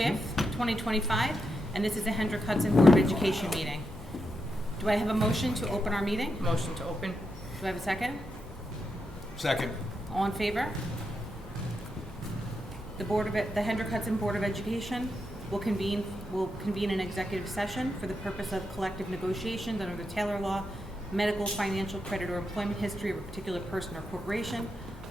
5th, 2025, and this is the Hendrick Hudson Board of Education meeting. Do I have a motion to open our meeting? Motion to open. Do I have a second? Second. All in favor? The Hendrick Hudson Board of Education will convene an executive session for the purpose of collective negotiations under the Taylor Law, medical, financial, credit, or employment history of a particular person or corporation,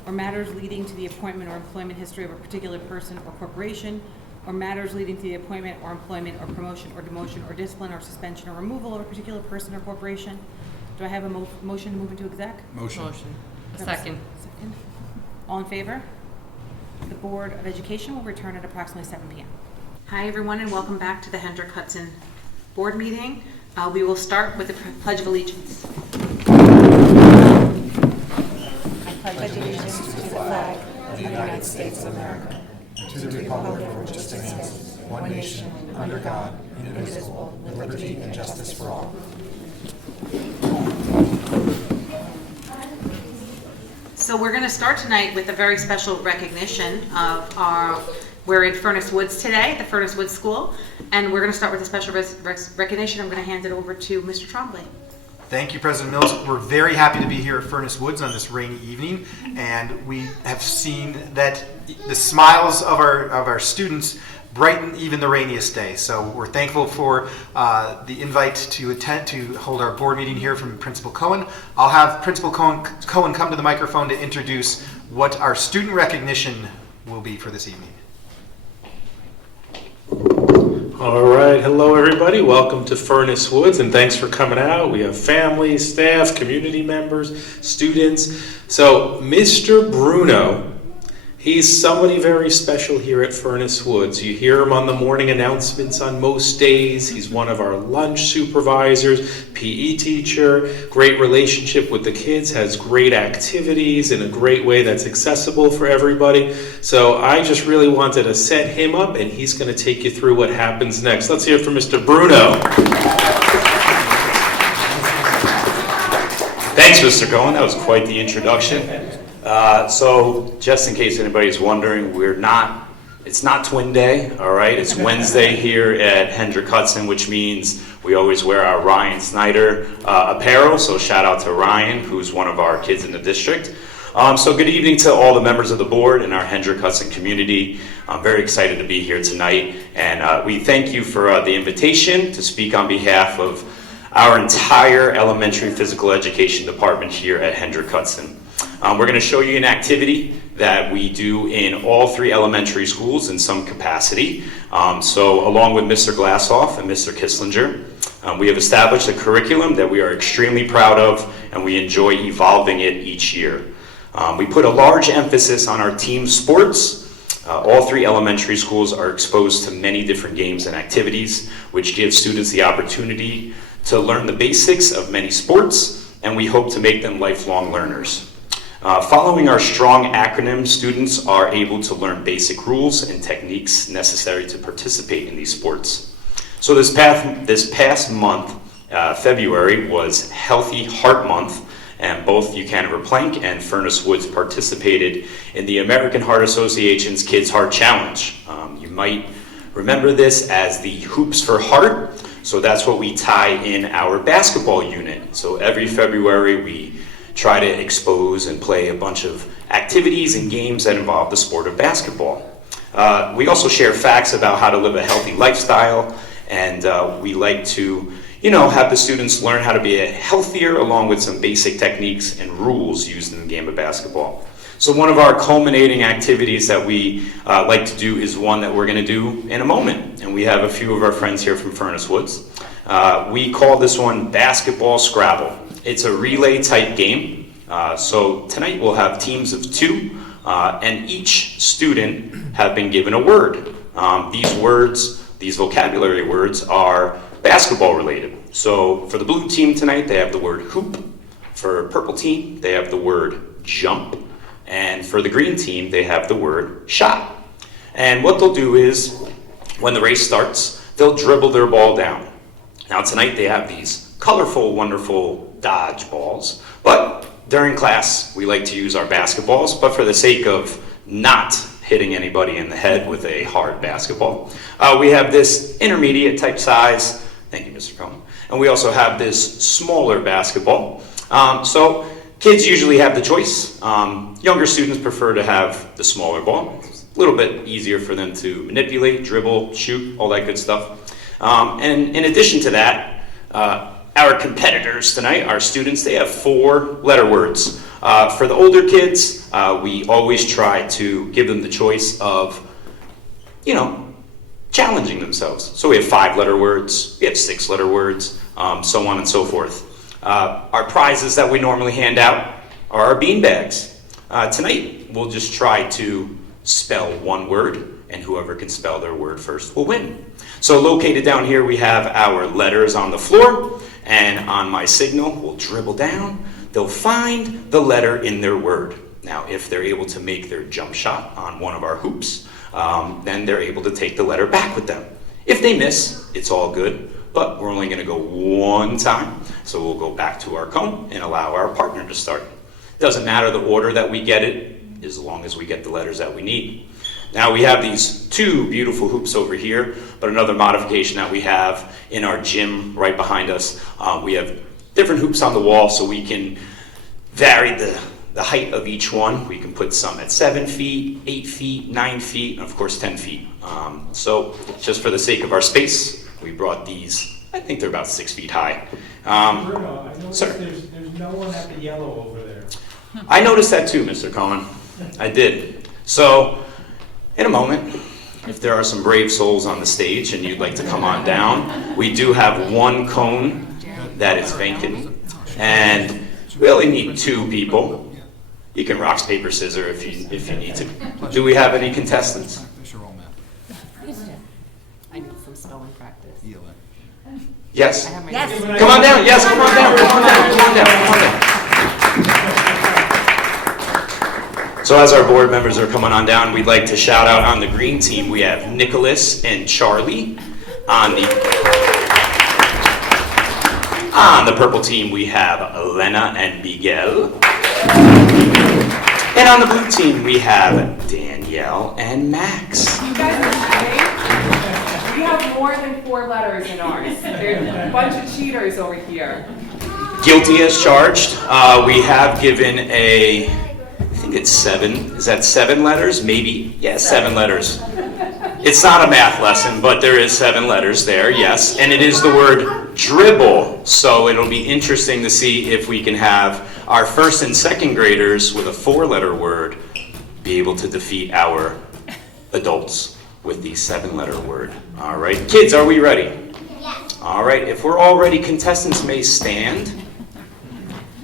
or matters leading to the appointment or employment history of a particular person or corporation, or matters leading to the appointment or employment or promotion or demotion or discipline or suspension or removal of a particular person or corporation. Do I have a motion to move into exec? Motion. Second. Second. All in favor? The Board of Education will return at approximately 7 p.m. Hi, everyone, and welcome back to the Hendrick Hudson Board meeting. We will start with the Pledge of Allegiance. I pledge allegiance to the flag of the United States of America, and to the republic for which it stands, one nation, under God, indivisible, with liberty and justice for all. So we're going to start tonight with a very special recognition of we're in Furnace Woods today, the Furnace Woods School, and we're going to start with a special recognition. I'm going to hand it over to Mr. Trombley. Thank you, President Mills. We're very happy to be here at Furnace Woods on this rainy evening, and we have seen that the smiles of our students brighten even the rainiest day. So we're thankful for the invite to hold our board meeting here from Principal Cohen. I'll have Principal Cohen come to the microphone to introduce what our student recognition will be for this evening. All right, hello everybody. Welcome to Furnace Woods, and thanks for coming out. We have families, staff, community members, students. So Mr. Bruno, he's somebody very special here at Furnace Woods. You hear him on the morning announcements on most days. He's one of our lunch supervisors, PE teacher, great relationship with the kids, has great activities in a great way that's accessible for everybody. So I just really wanted to set him up, and he's going to take you through what happens next. Let's hear it from Mr. Bruno. Thanks, Mr. Cohen. That was quite the introduction. So just in case anybody's wondering, it's not Twin Day, all right? It's Wednesday here at Hendrick Hudson, which means we always wear our Ryan Snyder apparel. So shout out to Ryan, who's one of our kids in the district. So good evening to all the members of the board and our Hendrick Hudson community. I'm very excited to be here tonight, and we thank you for the invitation to speak on behalf of our entire elementary physical education department here at Hendrick Hudson. We're going to show you an activity that we do in all 3 elementary schools in some capacity. So along with Mr. Glassoff and Mr. Kisslinger, we have established a curriculum that we are extremely proud of, and we enjoy evolving it each year. We put a large emphasis on our team sports. All 3 elementary schools are exposed to many different games and activities, which gives students the opportunity to learn the basics of many sports, and we hope to make them lifelong learners. Following our strong acronym, students are able to learn basic rules and techniques necessary to participate in these sports. So this past month, February, was Healthy Heart Month, and both Buchanan Plank and Furnace Woods participated in the American Heart Association's Kids Heart Challenge. You might remember this as the Hoops for Heart, so that's what we tie in our basketball unit. So every February we try to expose and play a bunch of activities and games that involve the sport of basketball. We also share facts about how to live a healthy lifestyle, and we like to, have the students learn how to be healthier along with some basic techniques and rules used in the game of basketball. So one of our culminating activities that we like to do is one that we're going to do in a moment, and we have a few of our friends here from Furnace Woods. We call this one Basketball Scrabble. It's a relay type game. So tonight we'll have teams of 2, and each student have been given a word. These vocabulary words are basketball related. So for the blue team tonight, they have the word hoop. For purple team, they have the word jump. And for the green team, they have the word shot. And what they'll do is, when the race starts, they'll dribble their ball down. Now tonight they have these colorful, wonderful dodge balls, but during class we like to use our basketballs, but for the sake of not hitting anybody in the head with a hard basketball. We have this intermediate type size. Thank you, Mr. Cohen. And we also have this smaller basketball. So kids usually have the choice. Younger students prefer to have the smaller ball. It's a little bit easier for them to manipulate, dribble, shoot, all that good stuff. And in addition to that, our competitors tonight, our students, they have 4-letter words. For the older kids, we always try to give them the choice of, challenging themselves. So we have 5-letter words, we have 6-letter words, so on and so forth. Our prizes that we normally hand out are our bean bags. Tonight, we'll just try to spell one word, and whoever can spell their word first will win. So located down here, we have our letters on the floor, and on my signal, we'll dribble down. They'll find the letter in their word. Now, if they're able to make their jump shot on one of our hoops, then they're able to take the letter back with them. If they miss, it's all good, but we're only going to go one time. So we'll go back to our cone and allow our partner to start. Doesn't matter the order that we get it, as long as we get the letters that we need. Now we have these 2 beautiful hoops over here, but another modification that we have in our gym right behind us, we have different hoops on the wall so we can vary the height of each one. We can put some at 7 feet, 8 feet, 9 feet, and of course 10 feet. So just for the sake of our space, we brought these. I think they're about 6 feet high. Bruno, I noticed sir. there's no one at the yellow over there. I noticed that too, Mr. Cohen. I did. So, in a moment, if there are some brave souls on the stage and you'd like to come on down, we do have 1 cone that is vacant, and we only need 2 people. You can rock, paper, scissors if you need to. Do we have any contestants? I need some spelling practice. Yes? Yes. Come on down. Yes, come on down. Come on down. So as our board members are coming on down, we'd like to shout out on the green team, we have Nicholas and Charlie. On the purple team, we have Elena and Miguel. And on the blue team, we have Danielle and Max. You guys are kidding? We have more than 4 letters in ours. There's a bunch of cheaters over here. Guilty as charged. We have given I think it's 7. Is that 7 letters? Maybe. Yeah, 7 letters. It's not a math lesson, but there is 7 letters there, yes. And it is the word dribble. So it'll be interesting to see if we can have our 1st and 2nd graders with a 4-letter word be able to defeat our adults with the 7-letter word. All right, kids, are we ready? Yes. All right, if we're all ready, contestants may stand.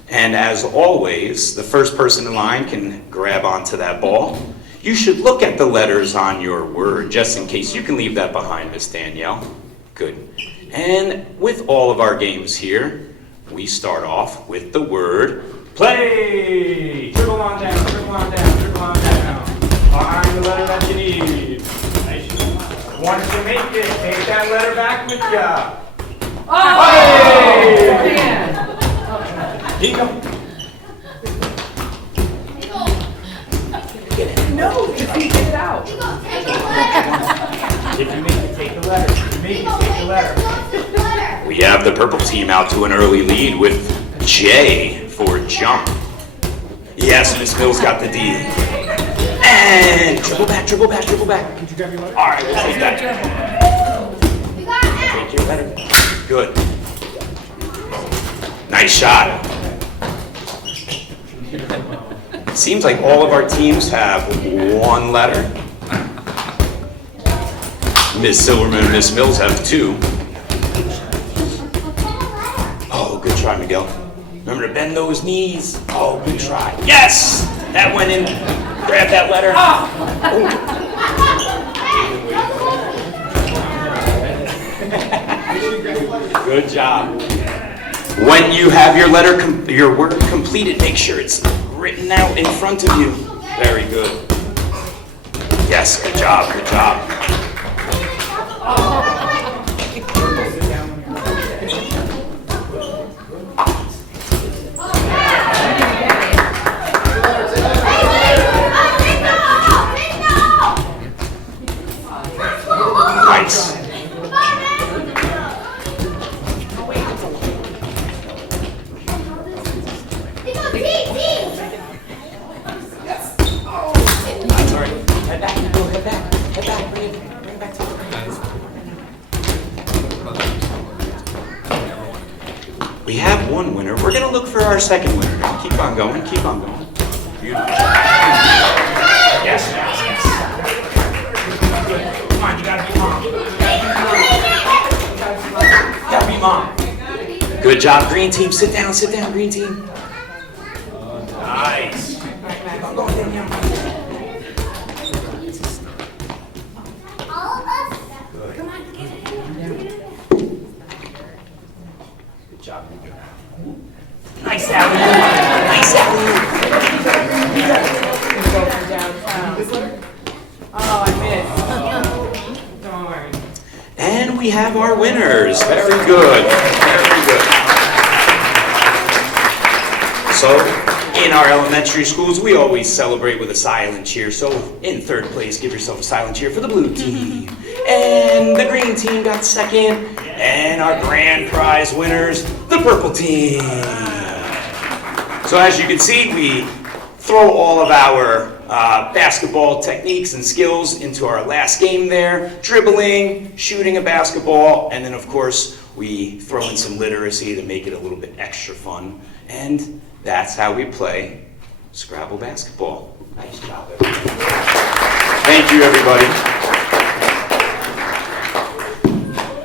And as always, the first person in line can grab onto that ball. You should look at the letters on your word, just in case. You can leave that behind, Miss Danielle. Good. And with all of our games here, we start off with the word play. Dribble on down, dribble on down, dribble on down. Find the letter that you need. Nice. Once you make it, take that letter back with ya. Oh! Hey! Man. Here you go. No, if you get it out. If you make it, take the letter. If you make it, take the letter. We have the purple team out to an early lead with J for jump. Yes, Miss Mills got the D. And dribble back, dribble back, dribble back. All right, we'll take that. Take your letter. Good. Nice shot. Seems like all of our teams have 1 letter. Miss Silverman and Miss Mills have 2. Oh, good try, Miguel. Remember to bend those knees. Oh, good try. Yes! That went in. Grab that letter. Oh. Good job. When you have your letter, your word completed, make sure it's written out in front of you. Very good. Yes, good job, good job. we have one winner. We're gonna look for our second winner. Keep on going, keep on going. Beautiful. Yes, yes, yes. Come on, you gotta be mom. You gotta be mom. Good job, green team. Sit down, green team. Nice. Keep on going, Danielle. Good job. Nice alley. Nice alley. Go for downtown. Oh, I missed. Darn. And we have our winners. Very good. Very good. So, in our elementary schools, we always celebrate with a silent cheer. So, in third place, give yourself a silent cheer for the blue team. And the green team got second. And our grand prize winners, the purple team. So, as you can see, we throw all of our basketball techniques and skills into our last game there. Dribbling, shooting a basketball, and then, of course, we throw in some literacy to make it a little bit extra fun. And that's how we play Scrabble basketball. Nice job, everybody. Thank you, everybody.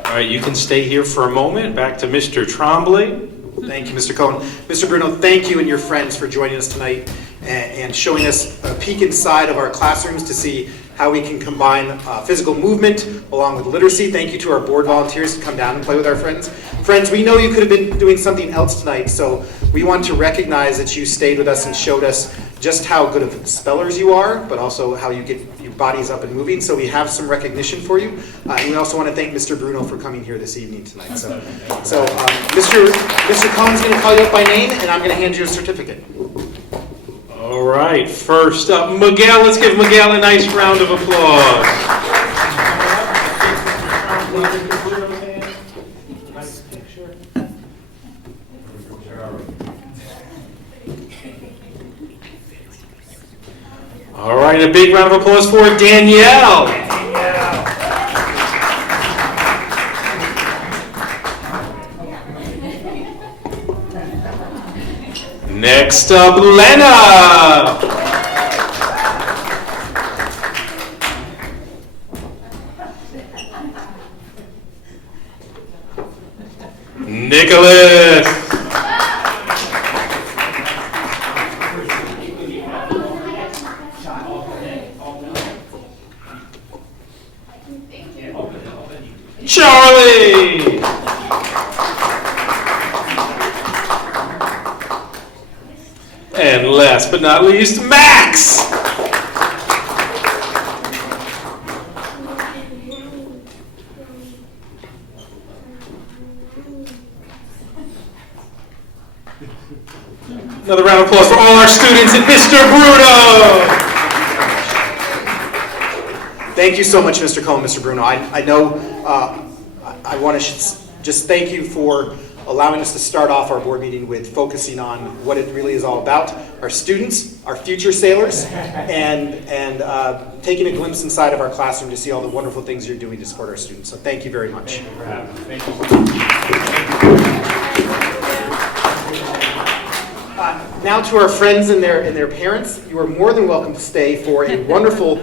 All right, you can stay here for a moment. Back to Mr. Tremblay. Thank you, Mr. Cohen. Mr. Bruno, thank you and your friends for joining us tonight and showing us a peek inside of our classrooms to see how we can combine physical movement along with literacy. Thank you to our board volunteers to come down and play with our friends. Friends, we know you could have been doing something else tonight, so we want to recognize that you stayed with us and showed us just how good of spellers you are, but also how you get your bodies up and moving. So we have some recognition for you. And we also want to thank Mr. Bruno for coming here this evening tonight. So Mr. Cohen's going to call you up by name, and I'm going to hand you a certificate. All right, first up, Miguel. Let's give Miguel a nice round of applause. All right, a big round of applause for Danielle. Next up, Lena. Nicholas. Charlie. And last but not least, Max. Another round of applause for all our students and Mr. Bruno. Thank you so much, Mr. Cohen, Mr. Bruno. I know I want to just thank you for allowing us to start off our board meeting with focusing on what it really is all about, our students, our future sailors, and taking a glimpse inside of our classroom to see all the wonderful things you're doing to support our students. So thank you very much. Thank you for having us. Thank you. Now to our friends and their parents, you are more than welcome to stay for a wonderful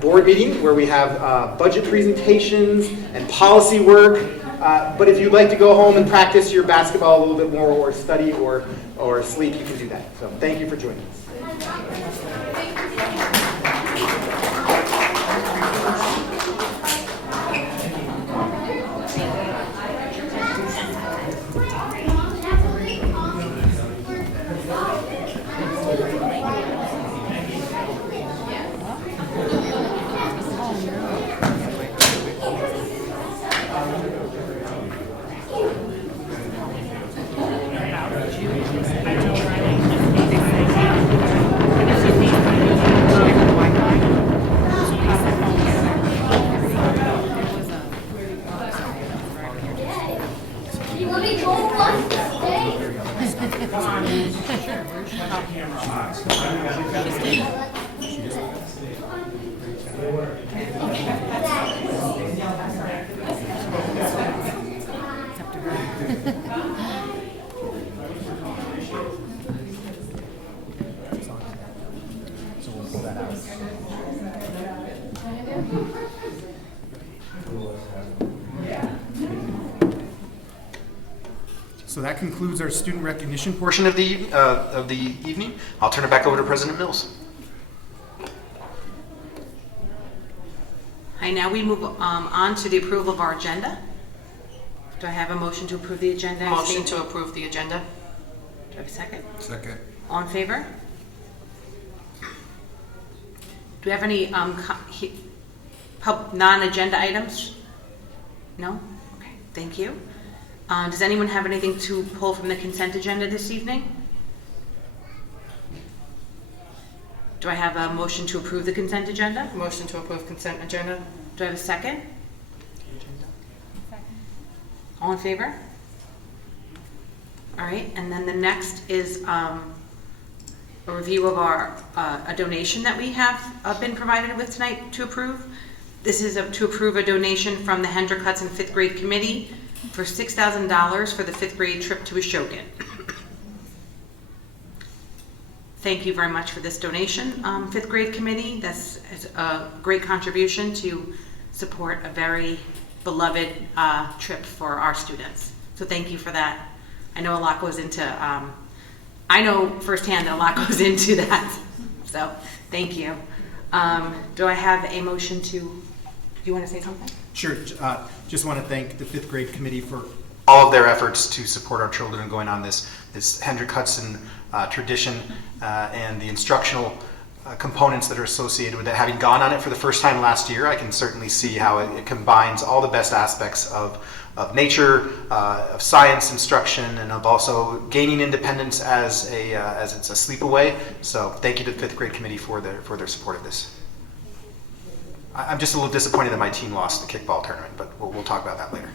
board meeting where we have budget presentations and policy work. But if you'd like to go home and practice your basketball a little bit more or study or sleep, you can do that. So thank you for joining us. So we'll pull that out. So that concludes our student recognition portion of the evening. I'll turn it back over to President Mills. Hi, now we move on to the approval of our agenda. Do I have a motion to approve the agenda? as Motion stated? to approve the agenda. Do I have a second? Second. All in favor? Do we have any non-agenda items? No? Okay, thank you. Does anyone have anything to pull from the consent agenda this evening? Do I have a motion to approve the consent agenda? Motion to approve consent agenda. Do I have a second? All in favor? All right, and then the next is a review of our a donation that we have been provided with tonight to approve. This is to approve a donation from the Hendrick Hudson 5th grade committee for $6,000 for the 5th grade trip to Ashokan. Thank you very much for this donation, 5th grade committee. That's a great contribution to support a very beloved trip for our students. So thank you for that. I know a lot goes into, I know firsthand that a lot goes into that. So thank you. Do I have a motion to, do you want to say something? Sure. Just want to thank the 5th grade committee for all of their efforts to support our children and going on this Hendrick Hudson tradition and the instructional components that are associated with it. Having gone on it for the first time last year, I can certainly see how it combines all the best aspects of nature, of science instruction, and of also gaining independence as it's a sleepaway. So thank you to the 5th grade committee for their support of this. I'm just a little disappointed that my team lost the kickball tournament, but we'll talk about that later.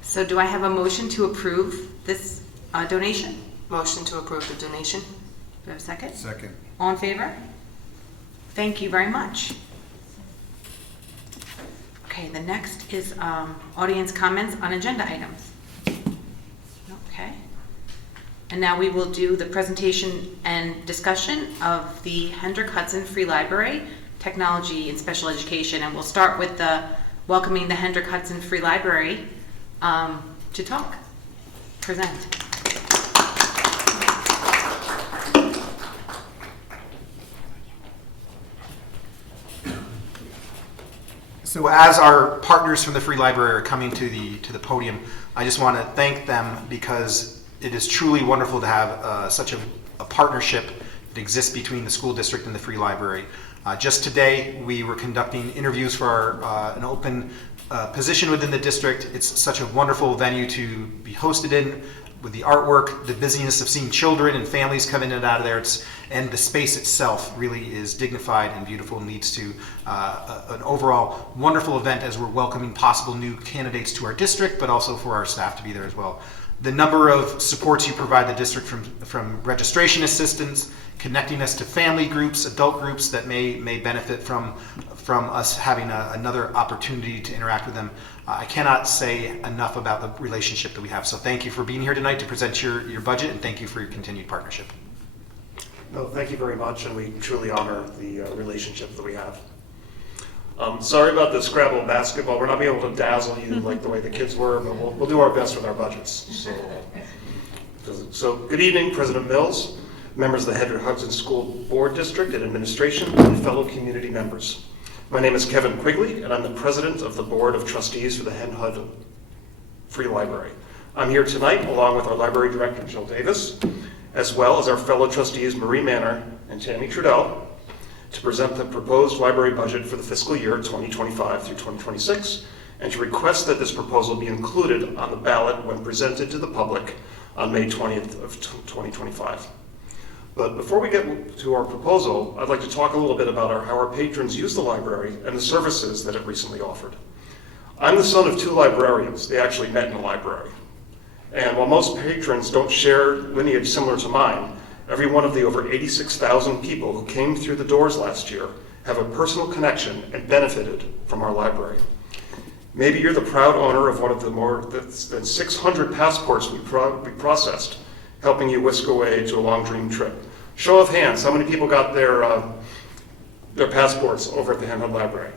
So do I have a motion to approve this donation? Motion to approve the donation. Do I have a second? Second. All in favor? Thank you very much. Okay, the next is audience comments on agenda items. Okay. And now we will do the presentation and discussion of the Hendrick Hudson Free Library, Technology and Special Education. And we'll start with welcoming the Hendrick Hudson Free Library to talk, present. So as our partners from the Free Library are coming to the podium, I just want to thank them because it is truly wonderful to have such a partnership that exists between the school district and the Free Library. Just today, we were conducting interviews for an open position within the district. It's such a wonderful venue to be hosted in, with the artwork, the busyness of seeing children and families come in and out of there, and the space itself really is dignified and beautiful and leads to an overall wonderful event as we're welcoming possible new candidates to our district, but also for our staff to be there as well. The number of supports you provide the district from registration assistance, connecting us to family groups, adult groups that may benefit from us having another opportunity to interact with them. I cannot say enough about the relationship that we have. So thank you for being here tonight to present your budget, and thank you for your continued partnership. No, thank you very much, and we truly honor the relationship that we have. Sorry about the Scrabble basketball. We're not being able to dazzle you like the way the kids were, but we'll do our best with our budgets. So good evening, President Mills, members of the Hendrick Hudson School Board District and Administration, and fellow community members. My name is Kevin Quigley, and I'm the president of the Board of Trustees for the Hen Hud Free Library. I'm here tonight along with our library director, Jill Davis, as well as our fellow trustees, Marie Manor and Tammy Trudell, to present the proposed library budget for the fiscal year 2025 through 2026, and to request that this proposal be included on the ballot when presented to the public on May 20th of 2025. But before we get to our proposal, I'd like to talk a little bit about how our patrons use the library and the services that it recently offered. I'm the son of two librarians. They actually met in the library. And while most patrons don't share lineage similar to mine, every one of the over 86,000 people who came through the doors last year have a personal connection and benefited from our library. Maybe you're the proud owner of one of the more than 600 passports we processed, helping you whisk away to a long dream trip. Show of hands, how many people got their passports over at the Handheld Library?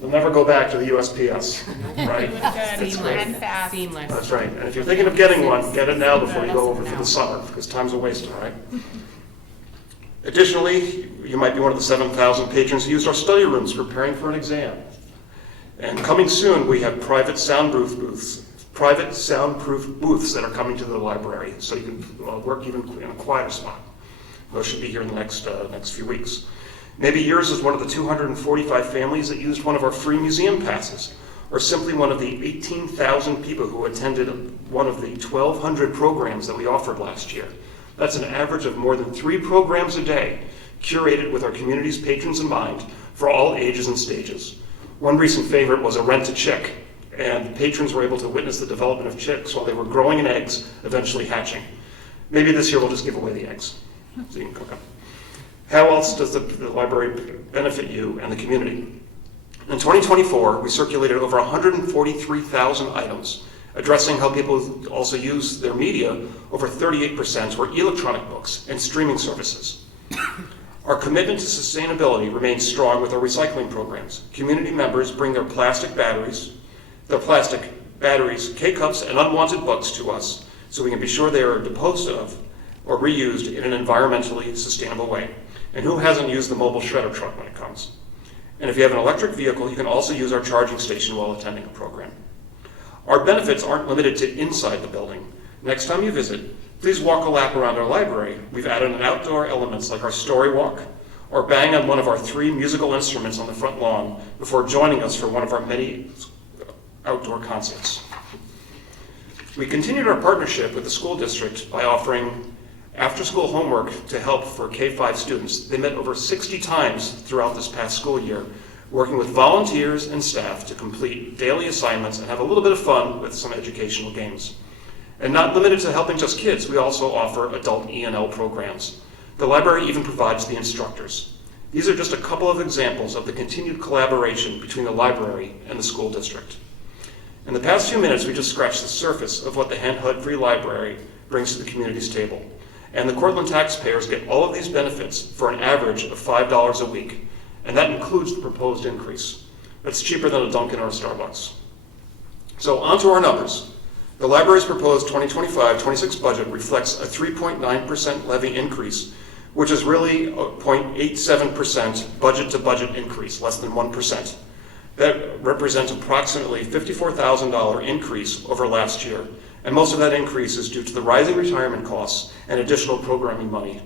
They'll never go back to the USPS, right? Seamless. Seamless. That's right. And if you're thinking of getting one, get it now before you go over for the summer, because time's a wasting, right? Additionally, you might be one of the 7,000 patrons who used our study rooms preparing for an exam. And coming soon, we have private soundproof booths that are coming to the library, so you can work even in a quieter spot. Those should be here in the next few weeks. Maybe yours is one of the 245 families that used one of our free museum passes, or simply one of the 18,000 people who attended one of the 1,200 programs that we offered last year. That's an average of more than 3 programs a day, curated with our community's patrons in mind for all ages and stages. One recent favorite was a rent-a-chick, and patrons were able to witness the development of chicks while they were growing in eggs, eventually hatching. Maybe this year we'll just give away the eggs, so you can cook them. How else does the library benefit you and the community? In 2024, we circulated over 143,000 items, addressing how people also use their media. Over 38% were electronic books and streaming services. Our commitment to sustainability remains strong with our recycling programs. Community members bring their plastic batteries, K-cups, and unwanted books to us so we can be sure they are disposed of or reused in an environmentally sustainable way. And who hasn't used the mobile shredder truck when it comes? And if you have an electric vehicle, you can also use our charging station while attending a program. Our benefits aren't limited to inside the building. Next time you visit, please walk a lap around our library. We've added an outdoor elements like our story walk, or bang on one of our 3 musical instruments on the front lawn before joining us for one of our many outdoor concerts. We continued our partnership with the school district by offering after-school homework to help for K-5 students. They met over 60 times throughout this past school year, working with volunteers and staff to complete daily assignments and have a little bit of fun with some educational games. And not limited to helping just kids, we also offer adult E&L programs. The library even provides the instructors. These are just a couple of examples of the continued collaboration between the library and the school district. In the past few minutes, we just scratched the surface of what the Handheld Free Library brings to the community's table. And the Cortland taxpayers get all of these benefits for an average of $5 a week, and that includes the proposed increase. That's cheaper than a Dunkin' or a Starbucks. So on to our numbers. The library's proposed 2025-26 budget reflects a 3.9% levy increase, which is really a 0.87% budget-to-budget increase, less than 1%. That represents approximately $54,000 increase over last year, and most of that increase is due to the rising retirement costs and additional programming money.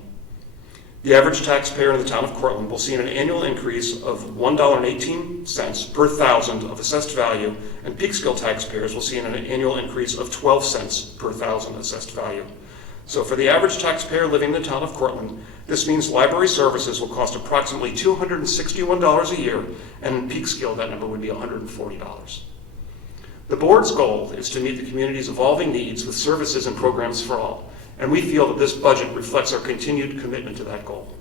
The average taxpayer in the town of Cortland will see an annual increase of $1.18 per thousand of assessed value, and Peekskill taxpayers will see an annual increase of 12 cents per thousand assessed value. So for the average taxpayer living in the town of Cortland, this means library services will cost approximately $261 a year, and in Peekskill that number would be $140. The board's goal is to meet the community's evolving needs with services and programs for all, and we feel that this budget reflects our continued commitment to that goal.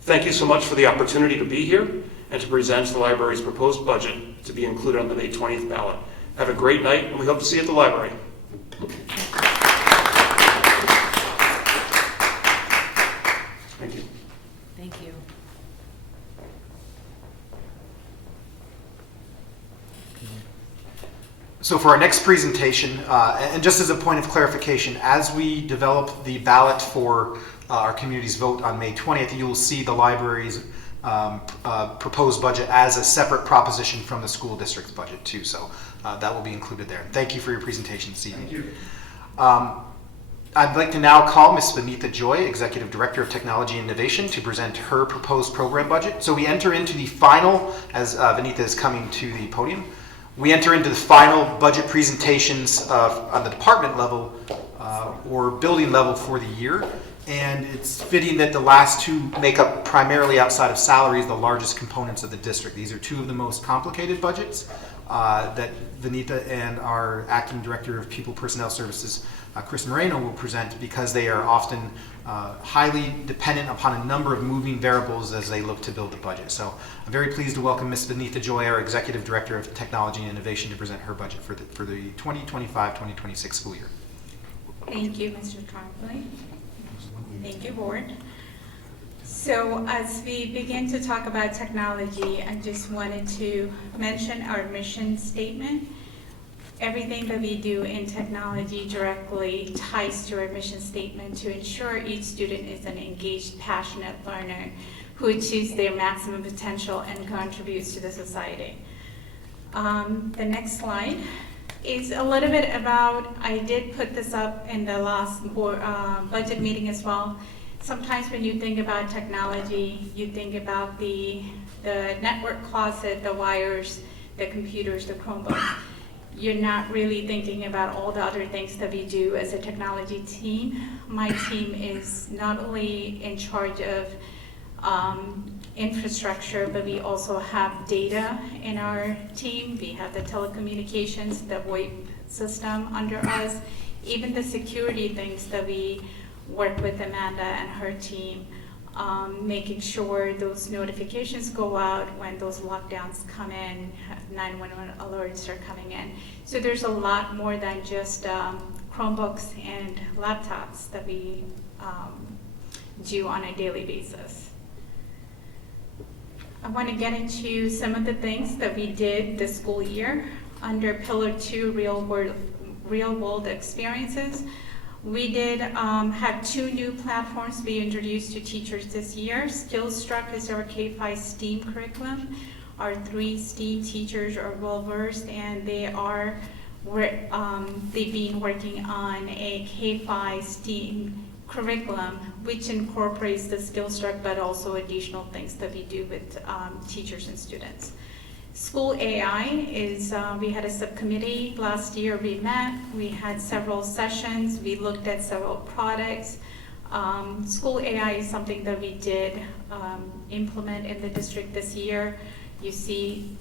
Thank you so much for the opportunity to be here and to present the library's proposed budget to be included on the May 20th ballot. Have a great night, and we hope to see you at the library. Thank you. Thank you. So for our next presentation, and just as a point of clarification, as we develop the ballot for our community's vote on May 20th, you will see the library's proposed budget as a separate proposition from the school district's budget too. So that will be included there. Thank you for your presentation this evening. Thank you. I'd like to now call Ms. Vanitha Joy, Executive Director of Technology and Innovation, to present her proposed program budget. So we enter into the final, as Vanitha is coming to the podium, we enter into the final budget presentations on the department level or building level for the year. And it's fitting that the last two make up primarily outside of salaries the largest components of the district. These are two of the most complicated budgets. that Vanita and our Acting Director of Pupil Personnel Services, Chris Moreno, will present, because they are often highly dependent upon a number of moving variables as they look to build the budget. So I'm very pleased to welcome Ms. Vanita Joy, our Executive Director of Technology and Innovation, to present her budget for the 2025-2026 school year. Thank you, Mr. Trombley. Thank you, Board. So as we begin to talk about technology, I just wanted to mention our mission statement. Everything that we do in technology directly ties to our mission statement to ensure each student is an engaged, passionate learner who achieves their maximum potential and contributes to the society. The next slide is a little bit about, I did put this up in the last budget meeting as well. Sometimes when you think about technology, you think about the network closet, the wires, the computers, the Chromebooks. You're not really thinking about all the other things that we do as a technology team. My team is not only in charge of infrastructure, but we also have data in our team. We have the telecommunications, the VoIP system under us, even the security things that we work with Amanda and her team, making sure those notifications go out when those lockdowns come in, 911 alerts are coming in. So there's a lot more than just Chromebooks and laptops that we do on a daily basis. I want to get into some of the things that we did this school year under Pillar 2, real world experiences. We did have 2 new platforms we introduced to teachers this year. SkillStruck is our K-5 STEAM curriculum. Our 3 STEAM teachers are well versed, and they've been working on a K-5 STEAM curriculum, which incorporates the SkillStruck, but also additional things that we do with teachers and students. School AI is, we had a subcommittee last year. We met, we had several sessions, we looked at several products. School AI is something that we did implement in the district this year. You see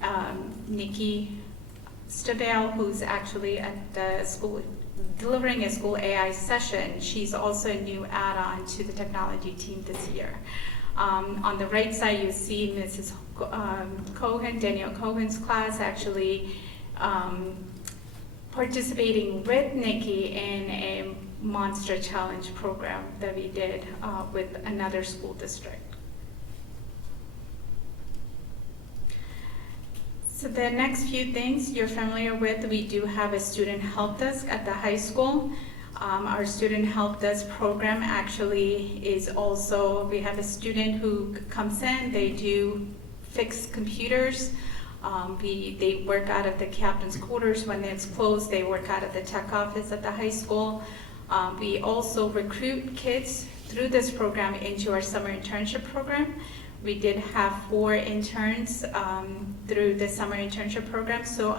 Nikki Stabale, who's actually at the school delivering a school AI session. She's also a new add-on to the technology team this year. On the right side, you see Mrs. Cohen, Danielle Cohen's class, actually participating with Nikki in a Monster Challenge program that we did with another school district. So the next few things you're familiar with, we do have a student help desk at the high school. Our student help desk program actually is also, we have a student who comes in, they do fix computers. They work out of the captain's quarters. When it's closed, they work out of the tech office at the high school. We also recruit kids through this program into our summer internship program. We did have 4 interns through the summer internship program. So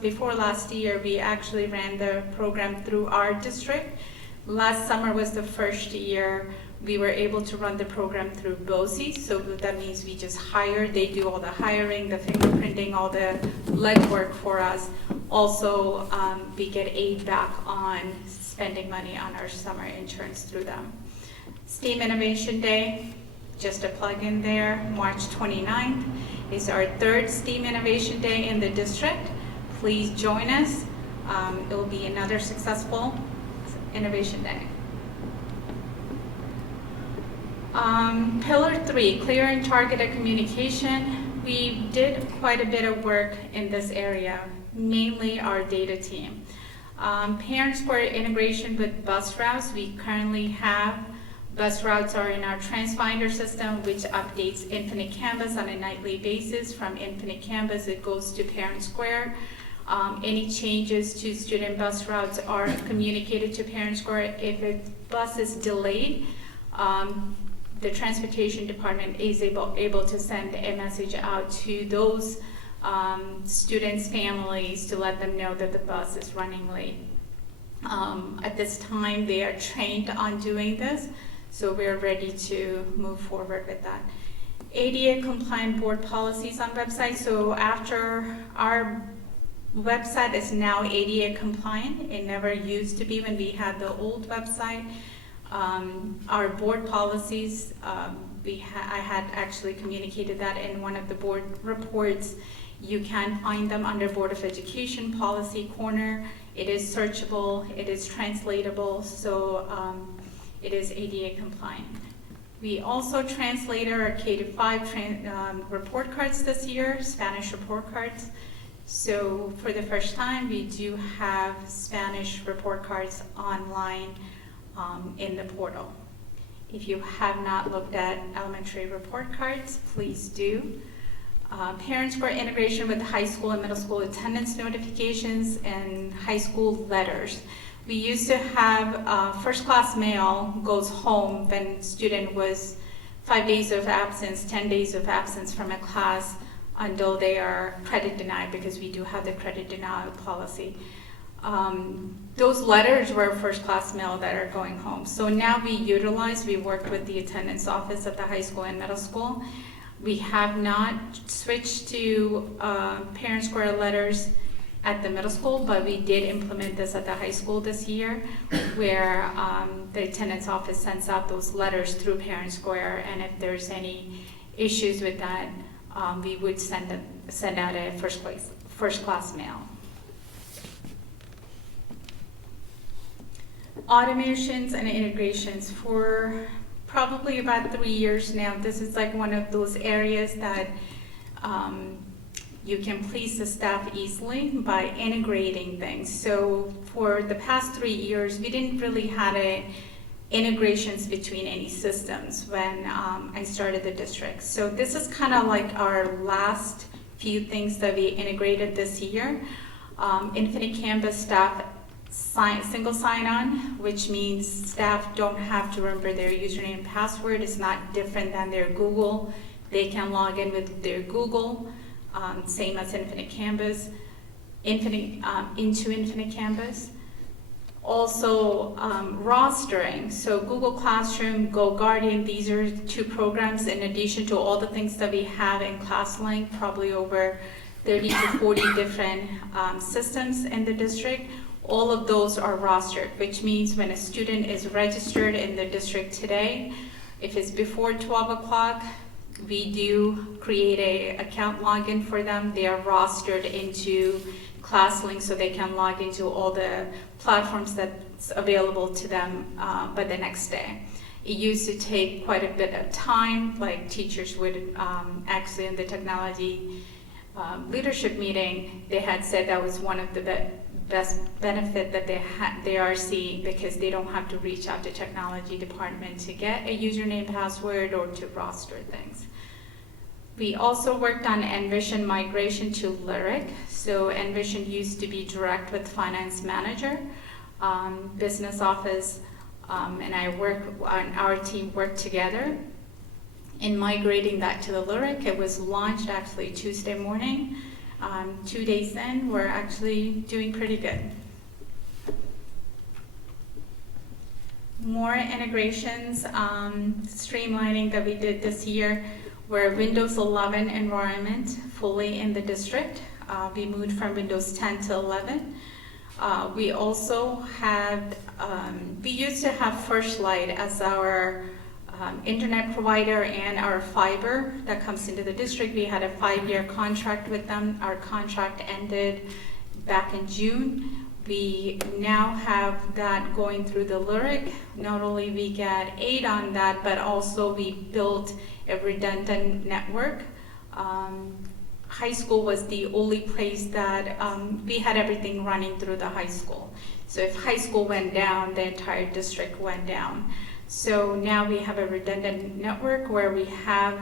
before last year, we actually ran the program through our district. Last summer was the first year we were able to run the program through BOCES. So that means we just hire, they do all the hiring, the fingerprinting, all the legwork for us. Also, we get aid back on spending money on our summer interns through them. STEAM Innovation Day. Just a plug in there, March 29th is our 3rd STEAM Innovation Day in the district. Please join us. It will be another successful Innovation Day. Pillar 3, clear and targeted communication. We did quite a bit of work in this area, mainly our data team. Parents for integration with bus routes, we currently have bus routes are in our TransFinder system, which updates Infinite Canvas on a nightly basis. From Infinite Canvas, it goes to Parent Square. Any changes to student bus routes are communicated to Parent Square. If a bus is delayed, the transportation department is able to send a message out to those students' families to let them know that the bus is running late. At this time, they are trained on doing this. So we're ready to move forward with that. ADA compliant board policies on website. So after our website is now ADA compliant. It never used to be when we had the old website. Our board policies, I had actually communicated that in one of the board reports. You can find them under Board of Education policy corner. It is searchable, it is translatable, so it is ADA compliant. We also translated our K-5 report cards this year, Spanish report cards. So for the first time, we do have Spanish report cards online in the portal. If you have not looked at elementary report cards, please do. Parents for integration with high school and middle school attendance notifications and high school letters. We used to have first class mail goes home when student was 5 days of absence, 10 days of absence from a class until they are credit denied, because we do have the credit denial policy. Those letters were first class mail that are going home. So now we worked with the attendance office at the high school and middle school. We have not switched to parent square letters at the middle school, but we did implement this at the high school this year, where the attendance office sends out those letters through parent square, and if there's any issues with that, we would send out a first class mail. Automations and integrations. For probably about 3 years now, this is like one of those areas that you can please the staff easily by integrating things. So for the past 3 years, we didn't really have integrations between any systems when I started the district. So this is kind of like our last few things that we integrated this year. Infinite Canvas staff single sign-on, which means staff don't have to remember their username and password. It's not different than their Google. They can log in with their Google, same as Infinite Canvas, into Infinite Canvas. Also, rostering. So Google Classroom, Go Guardian, these are 2 programs in addition to all the things that we have in ClassLink, probably over 30 to 40 different systems in the district. All of those are rostered, which means when a student is registered in the district today, if it's before 12 o'clock, we do create an account login for them. They are rostered into ClassLink so they can log into all the platforms that's available to them by the next day. It used to take quite a bit of time, like teachers would actually in the technology leadership meeting, they had said that was one of the best benefit that they are seeing, because they don't have to reach out to technology department to get a username, password, or to roster things. We also worked on Envision migration to Lyric. So Envision used to be direct with finance manager, business office, and our team worked together in migrating that to the Lyric. It was launched actually Tuesday morning. 2 days in, we're actually doing pretty good. More integrations, streamlining that we did this year, were Windows 11 environment fully in the district. We moved from Windows 10 to 11. We also had, we used to have First Light as our internet provider and our fiber that comes into the district. We had a 5-year contract with them. Our contract ended back in June. We now have that going through the Lyric. Not only we get aid on that, but also we built a redundant network. High school was the only place that we had everything running through the high school. So if high school went down, the entire district went down. So now we have a redundant network where we have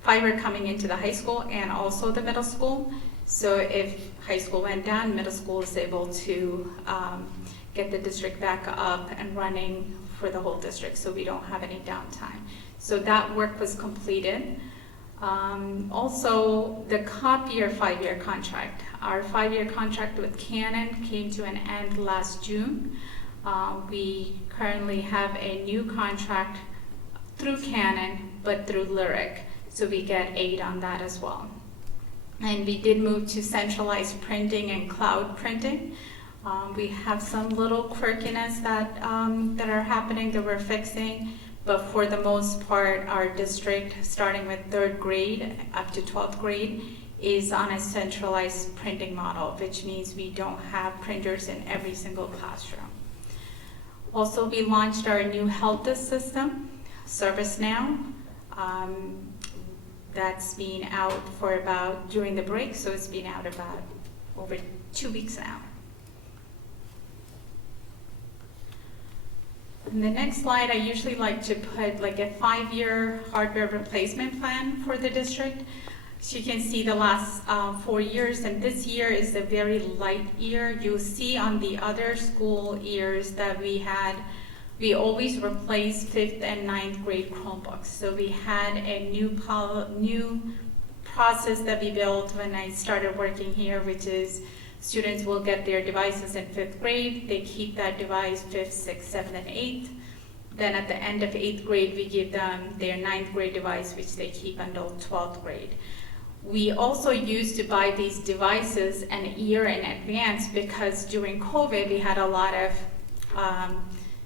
fiber coming into the high school and also the middle school. So if high school went down, middle school is able to get the district back up and running for the whole district, so we don't have any downtime. So that work was completed. Also, the copier 5-year contract. Our 5-year contract with Canon came to an end last June. We currently have a new contract through Canon, but through Lyric, so we get aid on that as well. And we did move to centralized printing and cloud printing. We have some little quirkiness that are happening that we're fixing, but for the most part, our district, starting with 3rd grade up to 12th grade, is on a centralized printing model, which means we don't have printers in every single classroom. Also, we launched our new help desk system, ServiceNow. That's been out for about, during the break, so it's been out about over 2 weeks now. In the next slide, I usually like to put like a 5-year hardware replacement plan for the district. So you can see the last 4 years, and this year is a very light year. You'll see on the other school years that we always replace 5th and 9th grade Chromebooks. So we had a new process that we built when I started working here, which is students will get their devices in 5th grade. They keep that device 5th, 6th, 7th, and 8th. Then at the end of 8th grade, we give them their 9th grade device, which they keep until 12th grade. We also used to buy these devices a year in advance because during COVID, we had a lot of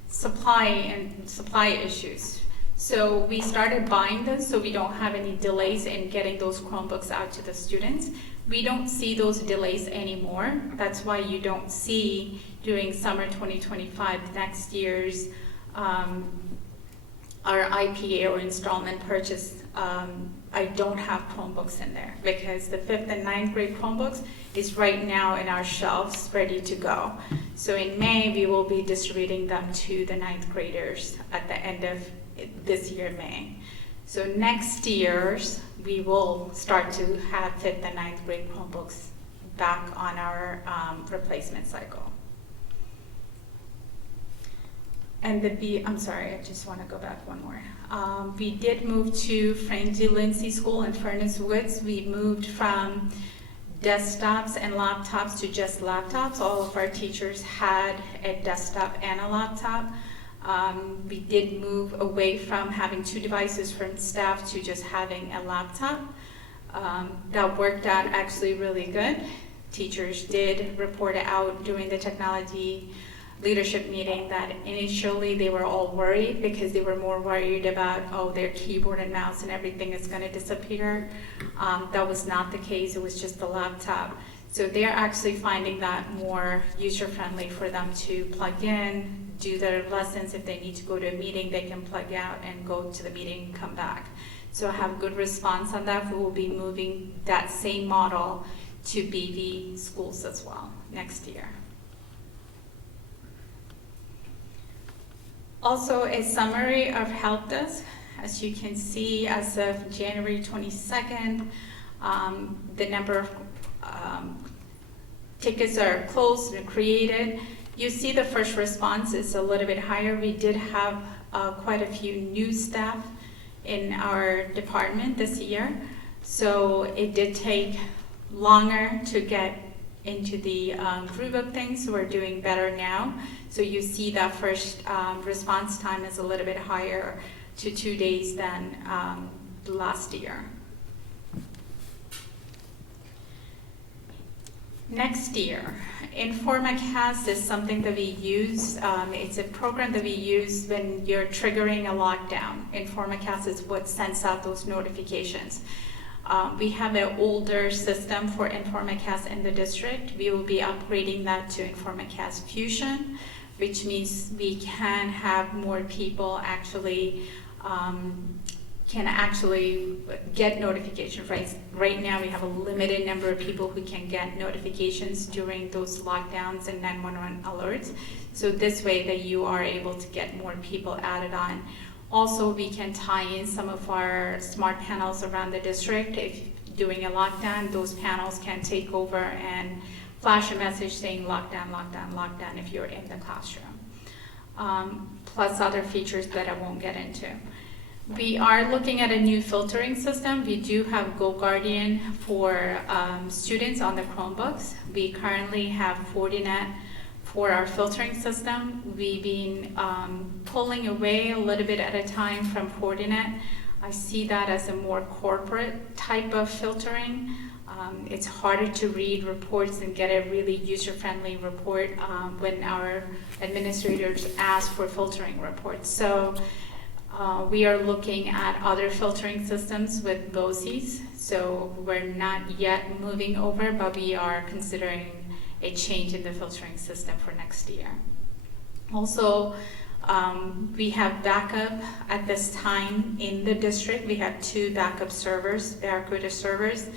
supply issues. So we started buying them so we don't have any delays in getting those Chromebooks out to the students. We don't see those delays anymore. That's why you don't see during summer 2025 next year's our IPA or installment purchase. I don't have Chromebooks in there because the 5th and 9th grade Chromebooks is right now in our shelves ready to go. So in May, we will be distributing them to the 9th graders at the end of this year, May. So next year's, we will start to have 5th and 9th grade Chromebooks back on our replacement cycle. And I'm sorry, I just want to go back one more. We did move to Frankie Lindsay School in Furnace Woods. We moved from desktops and laptops to just laptops. All of our teachers had a desktop and a laptop. We did move away from having 2 devices from staff to just having a laptop. That worked out actually really good. Teachers did report out during the technology leadership meeting that initially they were all worried because they were more worried about, their keyboard and mouse and everything is going to disappear. That was not the case. It was just the laptop. So they're actually finding that more user-friendly for them to plug in, do their lessons. If they need to go to a meeting, they can plug out and go to the meeting and come back. So I have good response on that. We will be moving that same model to BV schools as well next year. Also, a summary of help desk. As you can see, as of January 22nd, the number of tickets are closed and created. You see the first response is a little bit higher. We did have quite a few new staff in our department this year, so it did take longer to get into the groove of things. We're doing better now. So you see that first response time is a little bit higher to 2 days than last year. Next year, InformaCast is something that we use. It's a program that we use when you're triggering a lockdown. InformaCast is what sends out those notifications. We have an older system for InformaCast in the district. We will be upgrading that to InformaCast Fusion, which means we can have more people actually can actually get notifications. Right now we have a limited number of people who can get notifications during those lockdowns and 911 alerts. So this way that you are able to get more people added on. Also, we can tie in some of our smart panels around the district. If doing a lockdown, those panels can take over and flash a message saying lockdown, lockdown, lockdown if you're in the classroom. Plus other features that I won't get into. We are looking at a new filtering system. We do have GoGuardian for students on the Chromebooks. We currently have Fortinet for our filtering system. We've been pulling away a little bit at a time from Fortinet. I see that as a more corporate type of filtering. It's harder to read reports and get a really user-friendly report when our administrators ask for filtering reports. So we are looking at other filtering systems with BOCES. So we're not yet moving over, but we are considering a change in the filtering system for next year. Also, we have backup at this time in the district. We have 2 backup servers, Barracuda servers.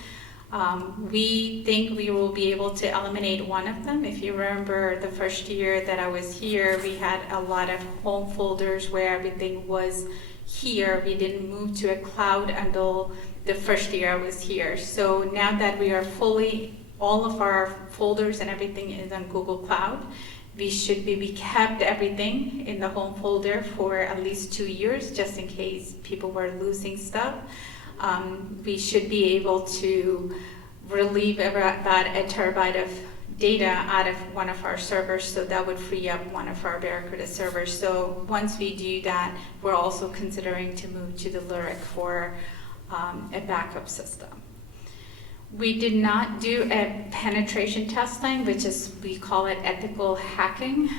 We think we will be able to eliminate one of them. If you remember the first year that I was here, we had a lot of home folders where everything was here. We didn't move to a cloud until the first year I was here. So now that we are all of our folders and everything is on Google Cloud, we kept everything in the home folder for at least 2 years, just in case people were losing stuff. We should be able to relieve about a terabyte of data out of one of our servers, so that would free up one of our Barracuda servers. So once we do that, we're also considering to move to the Lyric for a backup system. We did not do a penetration testing, which is, we call it ethical hacking.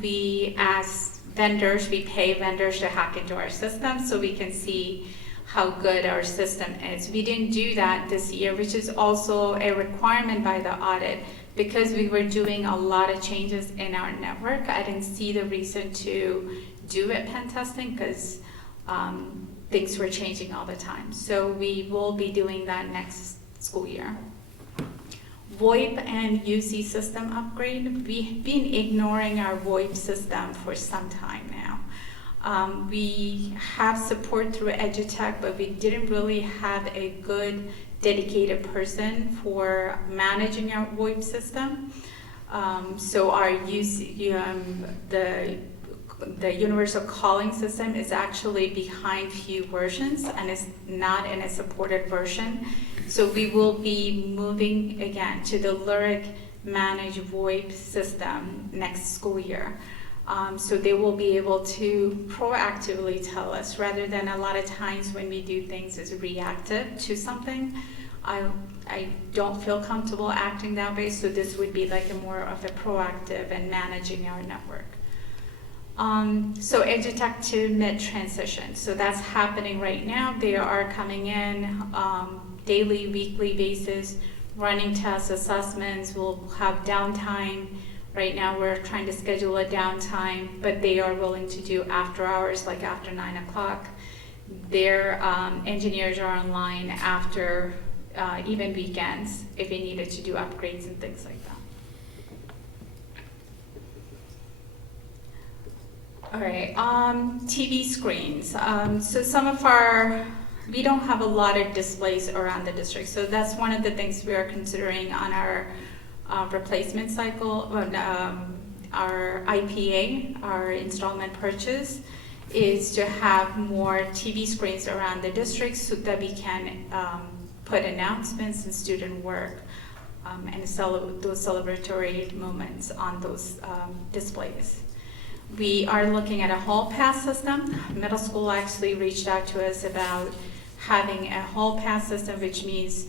We ask vendors, we pay vendors to hack into our system so we can see how good our system is. We didn't do that this year, which is also a requirement by the audit. Because we were doing a lot of changes in our network, I didn't see the reason to do a pen testing because things were changing all the time. So we will be doing that next school year. VoIP and UC system upgrade. We've been ignoring our VoIP system for some time now. We have support through EduTech, but we didn't really have a good dedicated person for managing our VoIP system. So our the universal calling system is actually behind few versions and is not in a supported version. So we will be moving again to the Lyric managed VoIP system next school year. So they will be able to proactively tell us, rather than a lot of times when we do things as reactive to something. I don't feel comfortable acting that way, so this would be like a more of a proactive and managing our network. So EduTech to mid transition. So that's happening right now. They are coming in daily, weekly basis, running tests, assessments. We'll have downtime. Right now we're trying to schedule a downtime, but they are willing to do after hours, like after 9 o'clock. Their engineers are online after even weekends if they needed to do upgrades and things like that. All right, TV screens. So some of we don't have a lot of displays around the district. So that's one of the things we are considering on our replacement cycle, our IPA, our installment purchase, is to have more TV screens around the district so that we can put announcements and student work and those celebratory moments on those displays. We are looking at a hall pass system. Middle school actually reached out to us about having a hall pass system, which means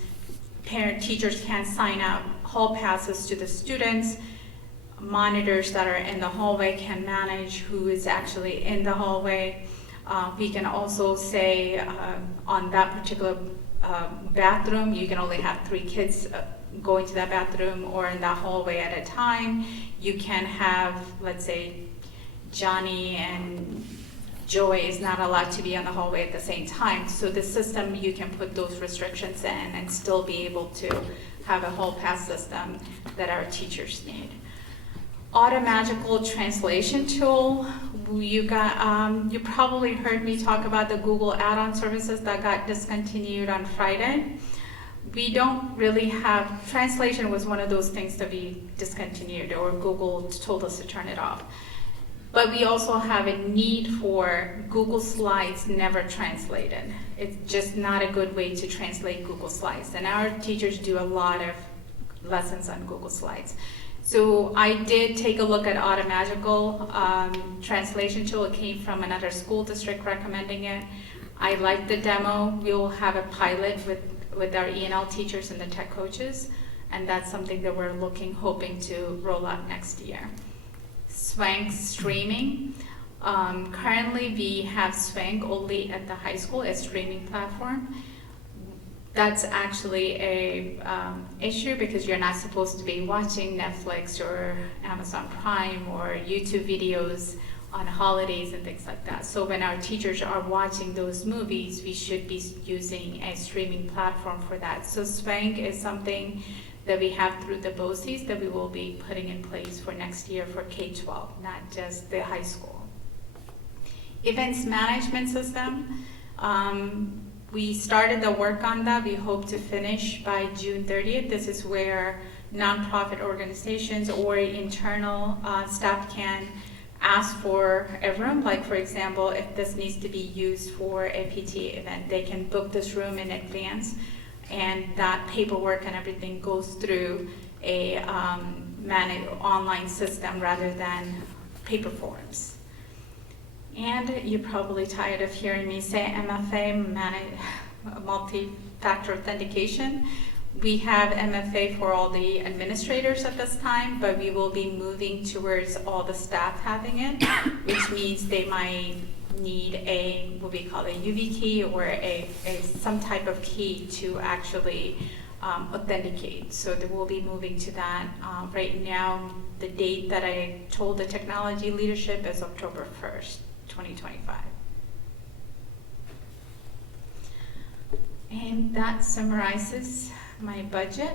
teachers can sign out hall passes to the students. Monitors that are in the hallway can manage who is actually in the hallway. We can also say on that particular bathroom, you can only have 3 kids going to that bathroom or in that hallway at a time. You can have, let's say, Johnny and Joy is not allowed to be on the hallway at the same time. So the system, you can put those restrictions in and still be able to have a hall pass system that our teachers need. Automagical translation tool. You probably heard me talk about the Google add-on services that got discontinued on Friday. We don't really have, translation was one of those things that we discontinued, or Google told us to turn it off. But we also have a need for Google Slides never translated. It's just not a good way to translate Google Slides. And our teachers do a lot of lessons on Google Slides. So I did take a look at Automagical translation tool. It came from another school district recommending it. I liked the demo. We'll have a pilot with our E&L teachers and the tech coaches, and that's something that we're hoping to roll out next year. Swank streaming. Currently, we have Swank only at the high school as streaming platform. That's actually a issue because you're not supposed to be watching Netflix or Amazon Prime or YouTube videos on holidays and things like that. So when our teachers are watching those movies, we should be using a streaming platform for that. So Swank is something that we have through the BOCES that we will be putting in place for next year for K-12, not just the high school. Events management system. We started the work on that. We hope to finish by June 30th. This is where nonprofit organizations or internal staff can ask for a room. Like, for example, if this needs to be used for a PTA event, they can book this room in advance, and that paperwork and everything goes through a online system rather than paper forms. And you're probably tired of hearing me say MFA, multi-factor authentication. We have MFA for all the administrators at this time, but we will be moving towards all the staff having it, which means they might need a, what we call a UV key or some type of key to actually authenticate. So they will be moving to that. Right now, the date that I told the technology leadership is October 1st. 2025. And that summarizes my budget.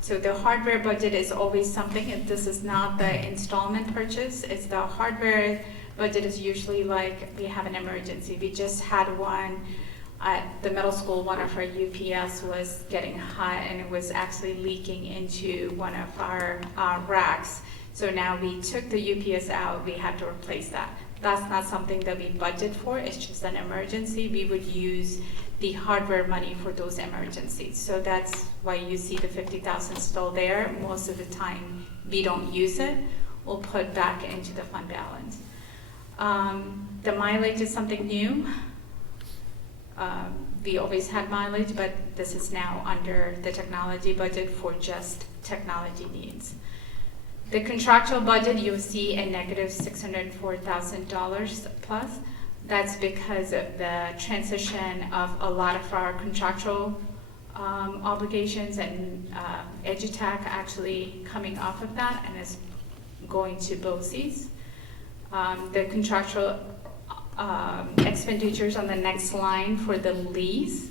So the hardware budget is always something, and this is not the installment purchase, it's the hardware budget is usually like we have an emergency. We just had one at the middle school. One of our UPS was getting hot and it was actually leaking into one of our racks. So now we took the UPS out, we had to replace that. That's not something that we budget for, it's just an emergency. We would use the hardware money for those emergencies. So that's why you see the $50,000 still there. Most of the time we don't use it, we'll put back into the fund balance. The mileage is something new. We always had mileage, but this is now under the technology budget for just technology needs. The contractual budget, you'll see a negative $604,000 plus. That's because of the transition of a lot of our contractual obligations and EduTech actually coming off of that and is going to BOCES. The contractual expenditures on the next line for the lease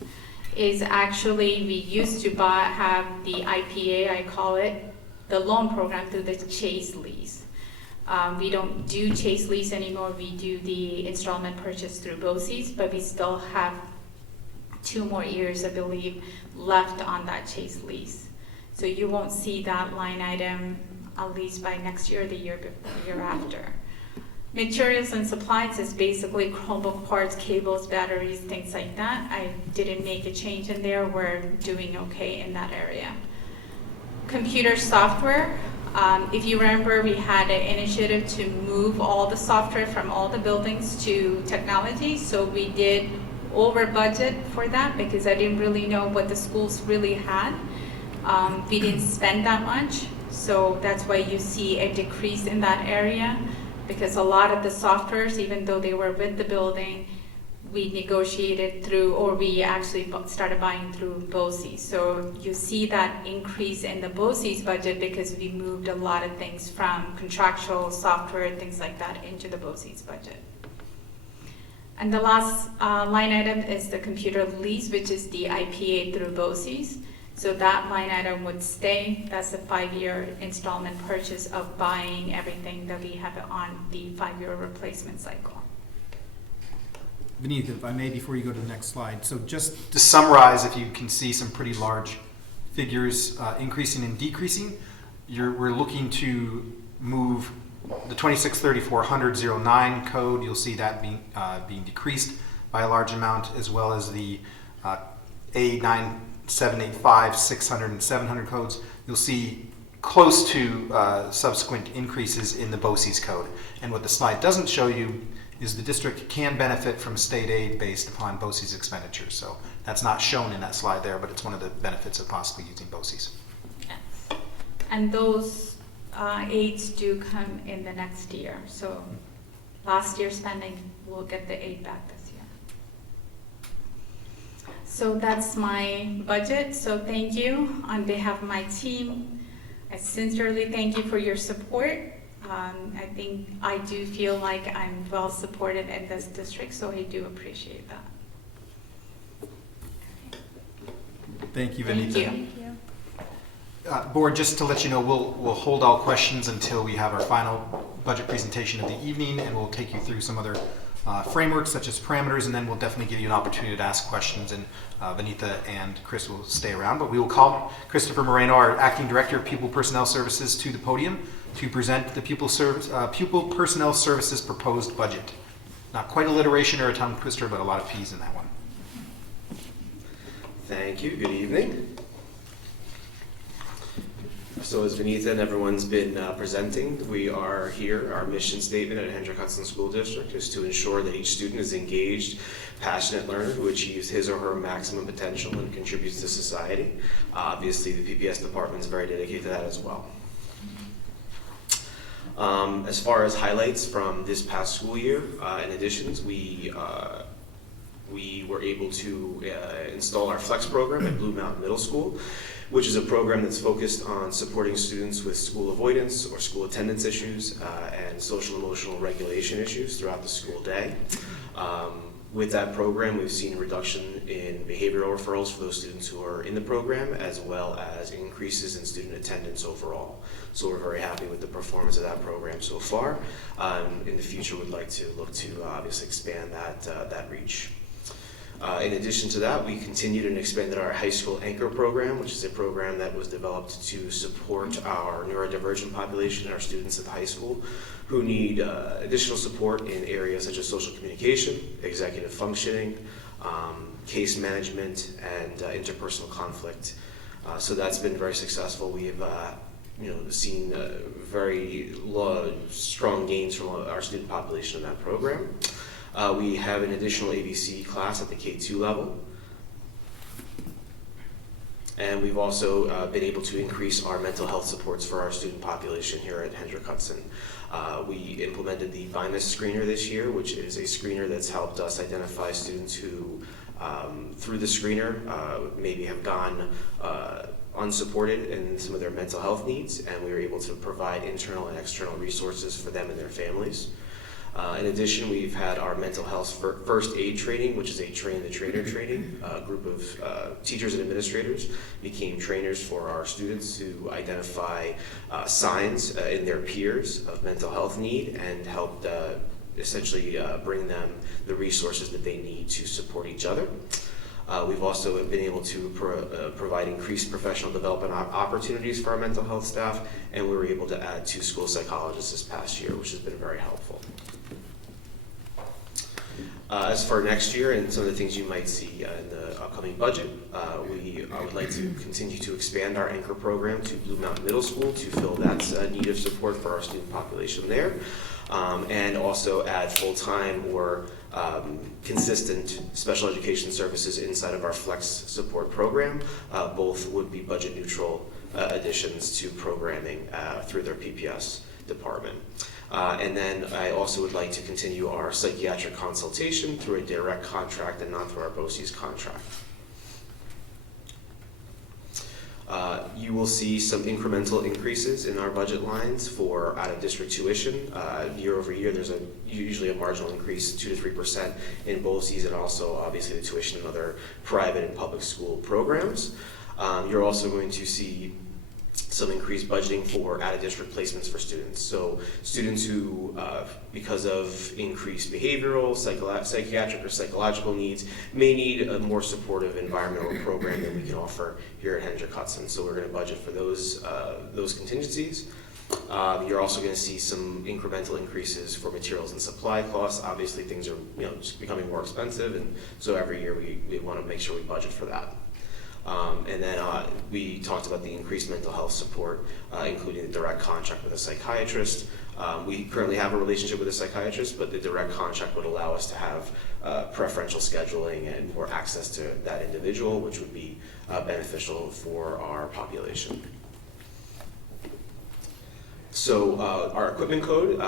is actually, we used to have the IPA, I call it, the loan program through the Chase lease. We don't do Chase lease anymore. We do the installment purchase through BOCES, but we still have 2 more years, I believe, left on that Chase lease. So you won't see that line item at least by next year, the year before, year after. Materials and supplies is basically Chromebook parts, cables, batteries, things like that. I didn't make a change in there. We're doing okay in that area. Computer software. If you remember, we had an initiative to move all the software from all the buildings to technology. So we did over budget for that because I didn't really know what the schools really had. We didn't spend that much. So that's why you see a decrease in that area, because a lot of the softwares, even though they were with the building, we negotiated through, or we actually started buying through BOCES. So you see that increase in the BOCES budget because we moved a lot of things from contractual software and things like that into the BOCES budget. And the last line item is the computer lease, which is the IPA through BOCES. So that line item would stay. That's a 5-year installment purchase of buying everything that we have on the 5-year replacement cycle. Vineet, if I may, before you go to the next slide, so just To summarize, if you can see some pretty large figures increasing and decreasing, we're looking to move the 2634-100-09 code. You'll see that being decreased by a large amount, as well as the A9785, 600, and 700 codes. You'll see close to subsequent increases in the BOCES code. And what the slide doesn't show you is the district can benefit from state aid based upon BOCES expenditures. So that's not shown in that slide there, but it's one of the benefits of possibly using BOCES. Yes. And those aids do come in the next year. So last year's spending, we'll get the aid back this year. So that's my budget. So thank you on behalf of my team. I sincerely thank you for your support. I think I do feel like I'm well supported in this district, so I do appreciate that. Thank you, Vanita. Thank you. Board, just to let you know, we'll hold all questions until we have our final budget presentation of the evening, and we'll take you through some other frameworks such as parameters, and then we'll definitely give you an opportunity to ask questions, and Vanita and Chris will stay around. But we will call Christopher Moreno, our Acting Director of Pupil Personnel Services, to the podium to present the Pupil Personnel Services proposed budget. Not quite alliteration or a tongue twister, but a lot of P's in that one. Thank you. Good evening. So as Vanita and everyone's been presenting, we are here. Our mission statement at Hendrick Hudson School District is to ensure that each student is engaged, passionate learner who achieves his or her maximum potential and contributes to society. Obviously, the PPS department is very dedicated to that as well. As far as highlights from this past school year, in additions, we were able to install our Flex program at Blue Mountain Middle School, which is a program that's focused on supporting students with school avoidance or school attendance issues and social emotional regulation issues throughout the school day. With that program, we've seen a reduction in behavioral referrals for those students who are in the program, as well as increases in student attendance overall. So we're very happy with the performance of that program so far. In the future, we'd like to look to obviously expand that reach. In addition to that, we continued and expanded our high school anchor program, which is a program that was developed to support our neurodivergent population, our students at the high school, who need additional support in areas such as social communication, executive functioning, case management, and interpersonal conflict. So that's been very successful. We have seen very strong gains from our student population in that program. We have an additional ABC class at the K2 level. And we've also been able to increase our mental health supports for our student population here at Hendrick Hudson. We implemented the VIMUS screener this year, which is a screener that's helped us identify students who, through the screener, maybe have gone unsupported in some of their mental health needs, and we were able to provide internal and external resources for them and their families. In addition, we've had our mental health first aid training, which is a train-the-trainer training. A group of teachers and administrators became trainers for our students to identify signs in their peers of mental health need and helped essentially bring them the resources that they need to support each other. We've also been able to provide increased professional development opportunities for our mental health staff, and we were able to add 2 school psychologists this past year, which has been very helpful. As for next year and some of the things you might see in the upcoming budget, we would like to continue to expand our anchor program to Blue Mountain Middle School to fill that need of support for our student population there, and also add full-time or consistent special education services inside of our Flex support program. Both would be budget neutral additions to programming through their PPS department. And then I also would like to continue our psychiatric consultation through a direct contract and not through our BOCES contract. You will see some incremental increases in our budget lines for out-of-district tuition. Year over year, there's usually a marginal increase, 2 to 3% in BOCES, and also obviously the tuition in other private and public school programs. You're also going to see some increased budgeting for out-of-district placements for students. So students who, because of increased behavioral, psychiatric, or psychological needs, may need a more supportive environmental program that we can offer here at Hendrick Hudson. So we're going to budget for those contingencies. You're also going to see some incremental increases for materials and supply costs. Obviously, things are just becoming more expensive, and so every year we want to make sure we budget for that. And then we talked about the increased mental health support, including the direct contract with a psychiatrist. We currently have a relationship with a psychiatrist, but the direct contract would allow us to have preferential scheduling and more access to that individual, which would be beneficial for our population. So our equipment code,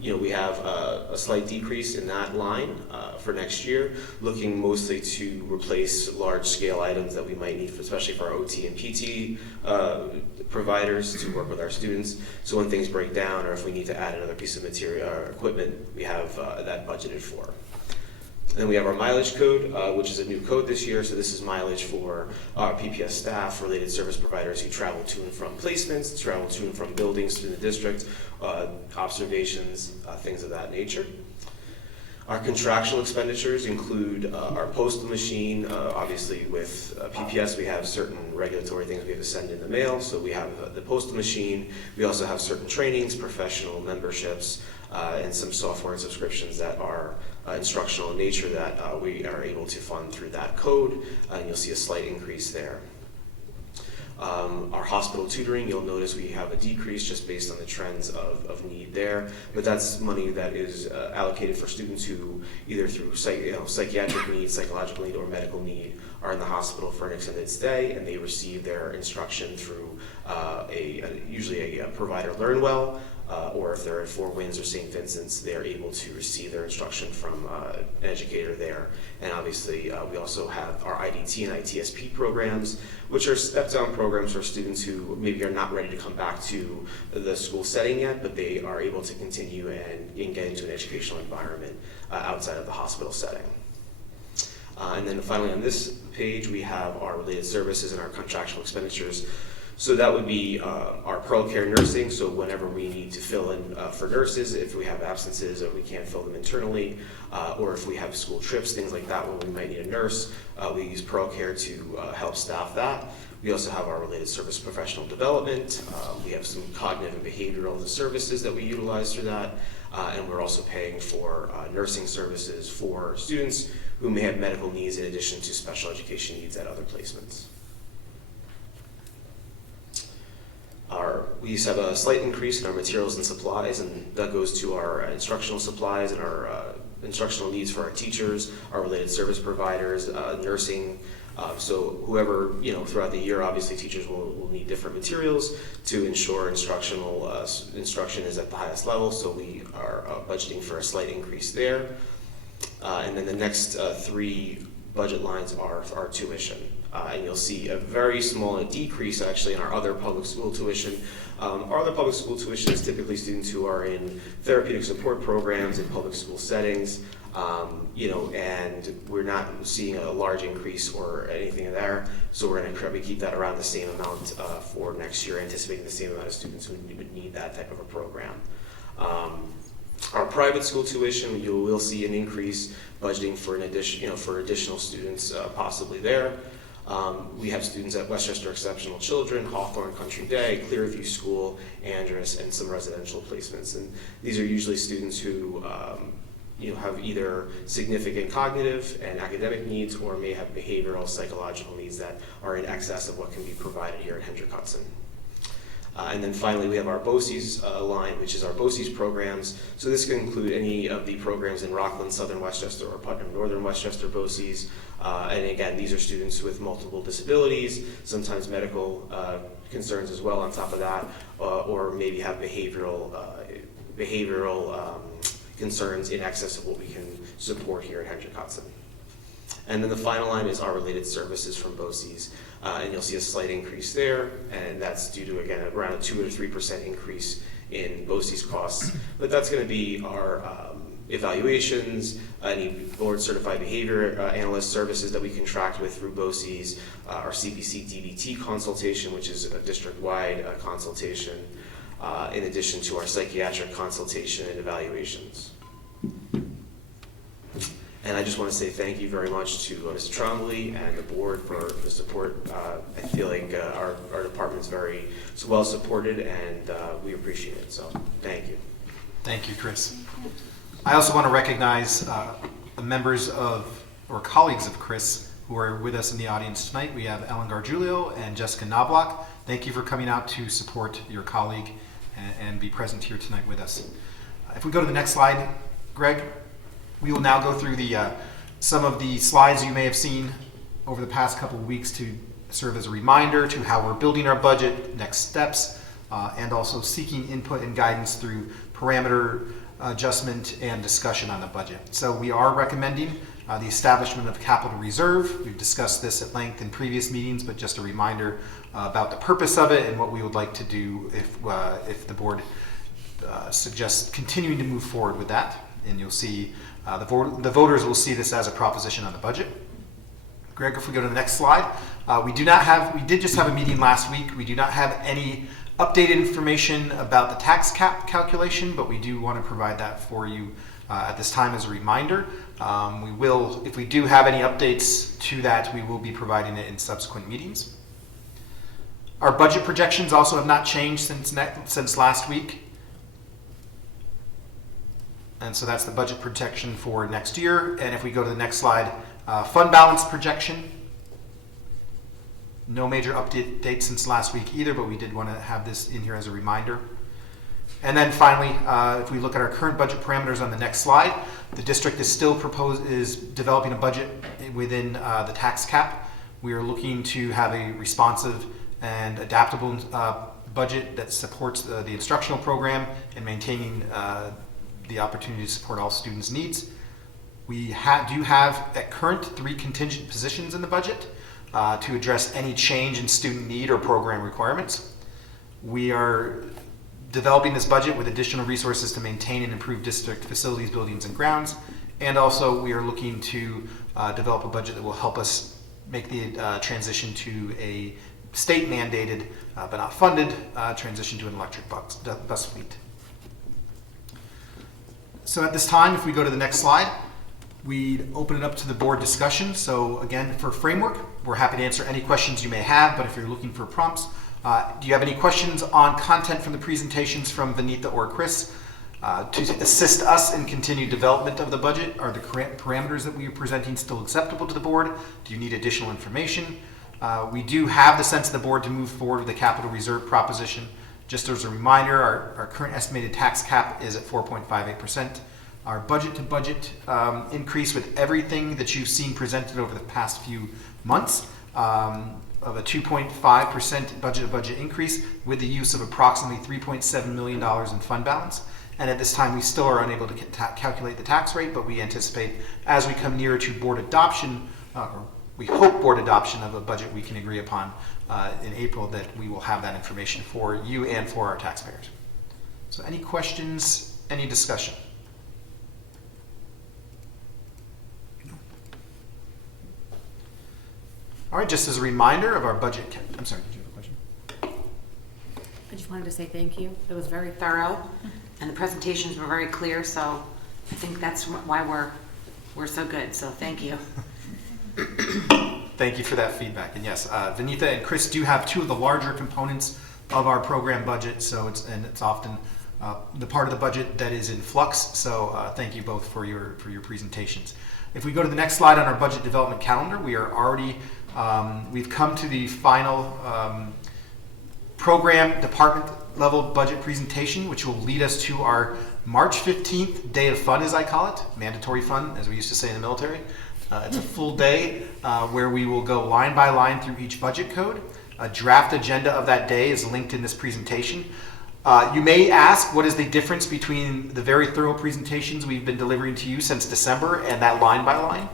we have a slight decrease in that line for next year, looking mostly to replace large-scale items that we might need, especially for our OT and PT providers to work with our students. So when things break down or if we need to add another piece of material or equipment, we have that budgeted for. Then we have our mileage code, which is a new code this year. So this is mileage for our PPS staff, related service providers who travel to and from placements, travel to and from buildings through the district, observations, things of that nature. Our contractual expenditures include our postal machine. Obviously with PPS, we have certain regulatory things we have to send in the mail. So we have the postal machine. We also have certain trainings, professional memberships, and some software and subscriptions that are instructional in nature that we are able to fund through that code, and you'll see a slight increase there. Our hospital tutoring, you'll notice we have a decrease just based on the trends of need there, but that's money that is allocated for students who either through psychiatric need, psychological need, or medical need are in the hospital for an extended stay, and they receive their instruction through usually a provider learn well, or if they're at Four Winds or St. Vincent's, they're able to receive their instruction from an educator there. And obviously, we also have our IDT and ITSP programs, which are step-down programs for students who maybe are not ready to come back to the school setting yet, but they are able to continue and get into an educational environment outside of the hospital setting. And then finally on this page, we have our related services and our contractual expenditures. So that would be our Pearl Care nursing. So whenever we need to fill in for nurses, if we have absences or we can't fill them internally, or if we have school trips, things like that, where we might need a nurse, we use Pearl Care to help staff that. We also have our related service professional development. We have some cognitive and behavioral services that we utilize through that. And we're also paying for nursing services for students who may have medical needs in addition to special education needs at other placements. We used to have a slight increase in our materials and supplies, and that goes to our instructional supplies and our instructional needs for our teachers, our related service providers, nursing. So whoever, throughout the year, obviously teachers will need different materials to ensure instruction is at the highest level. So we are budgeting for a slight increase there. And then the next three budget lines are our tuition. And you'll see a very small decrease actually in our other public school tuition. Our other public school tuition is typically students who are in therapeutic support programs in public school settings, and we're not seeing a large increase or anything there. So we're going to probably keep that around the same amount for next year, anticipating the same amount of students who would need that type of a program. Our private school tuition, you will see an increase, budgeting for an addition, for additional students possibly there. We have students at Westchester Exceptional Children, Hawthorne Country Day, Clearview School, Andrus, and some residential placements. And these are usually students who have either significant cognitive and academic needs or may have behavioral, psychological needs that are in excess of what can be provided here at Hendrick Hudson. And then finally, we have our BOCES line, which is our BOCES programs. So this can include any of the programs in Rockland, Southern Westchester, or Putnam, Northern Westchester BOCES. And again, these are students with multiple disabilities, sometimes medical concerns as well on top of that, or maybe have behavioral concerns in excess of what we can support here at Hendrick Hudson. And then the final line is our related services from BOCES. And you'll see a slight increase there, and that's due to, again, around a 2 to 3% increase in BOCES costs. But that's going to be our evaluations, any board-certified behavior analyst services that we contract with through BOCES, our CPC DBT consultation, which is a district-wide consultation, in addition to our psychiatric consultation and evaluations. And I just want to say thank you very much to Mr. Trombley and the board for the support. I feel like our department's very well supported, and we appreciate it. So thank you. Thank you, Chris. I also want to recognize members of, or colleagues of Chris, who are with us in the audience tonight. We have Ellen Gargiulio and Jessica Knobloch. Thank you for coming out to support your colleague and be present here tonight with us. If we go to the next slide, Greg, we will now go through some of the slides you may have seen over the past couple of weeks to serve as a reminder to how we're building our budget, next steps, and also seeking input and guidance through parameter adjustment and discussion on the budget. So we are recommending the establishment of capital reserve. We've discussed this at length in previous meetings, but just a reminder about the purpose of it and what we would like to do if the board suggests continuing to move forward with that. And you'll see the voters will see this as a proposition on the budget. Greg, if we go to the next slide, we did just have a meeting last week. We do not have any updated information about the tax cap calculation, but we do want to provide that for you at this time as a reminder. We will, if we do have any updates to that, we will be providing it in subsequent meetings. Our budget projections also have not changed since last week. And so that's the budget projection for next year. And if we go to the next slide, fund balance projection. No major update since last week either, but we did want to have this in here as a reminder. And then finally, if we look at our current budget parameters on the next slide, the district is still developing a budget within the tax cap. We are looking to have a responsive and adaptable budget that supports the instructional program and maintaining the opportunity to support all students' needs. We do have at current 3 contingent positions in the budget to address any change in student need or program requirements. We are developing this budget with additional resources to maintain and improve district facilities, buildings, and grounds. And also we are looking to develop a budget that will help us make the transition to a state mandated but not funded transition to an electric bus fleet. So at this time, if we go to the next slide, we'd open it up to the board discussion. So again, for framework, we're happy to answer any questions you may have, but if you're looking for prompts, do you have any questions on content from the presentations from Vanitha or Chris? To assist us in continued development of the budget, are the parameters that we are presenting still acceptable to the board? Do you need additional information? We do have the sense of the board to move forward with the capital reserve proposition. Just as a reminder, our current estimated tax cap is at 4.58%. Our budget to budget increase with everything that you've seen presented over the past few months of a 2.5% budget to budget increase with the use of approximately $3.7 million in fund balance. And at this time, we still are unable to calculate the tax rate, but we anticipate as we come nearer to board adoption, or we hope board adoption of a budget we can agree upon in April, that we will have that information for you and for our taxpayers. So any questions, any discussion? All right, just as a reminder of our budget, I'm sorry, did you have a question? I just wanted to say thank you. It was very thorough, and the presentations were very clear, so I think that's why we're so good, so thank you. Thank you for that feedback. And yes, Vanitha and Chris do have 2 of the larger components of our program budget, so it's often the part of the budget that is in flux. So thank you both for your presentations. If we go to the next slide on our budget development calendar, we are already we've come to the final program department level budget presentation, which will lead us to our March 15th day of fun, as I call it, mandatory fun, as we used to say in the military. It's a full day where we will go line by line through each budget code. A draft agenda of that day is linked in this presentation. You may ask, what is the difference between the very thorough presentations we've been delivering to you since December and that line by line?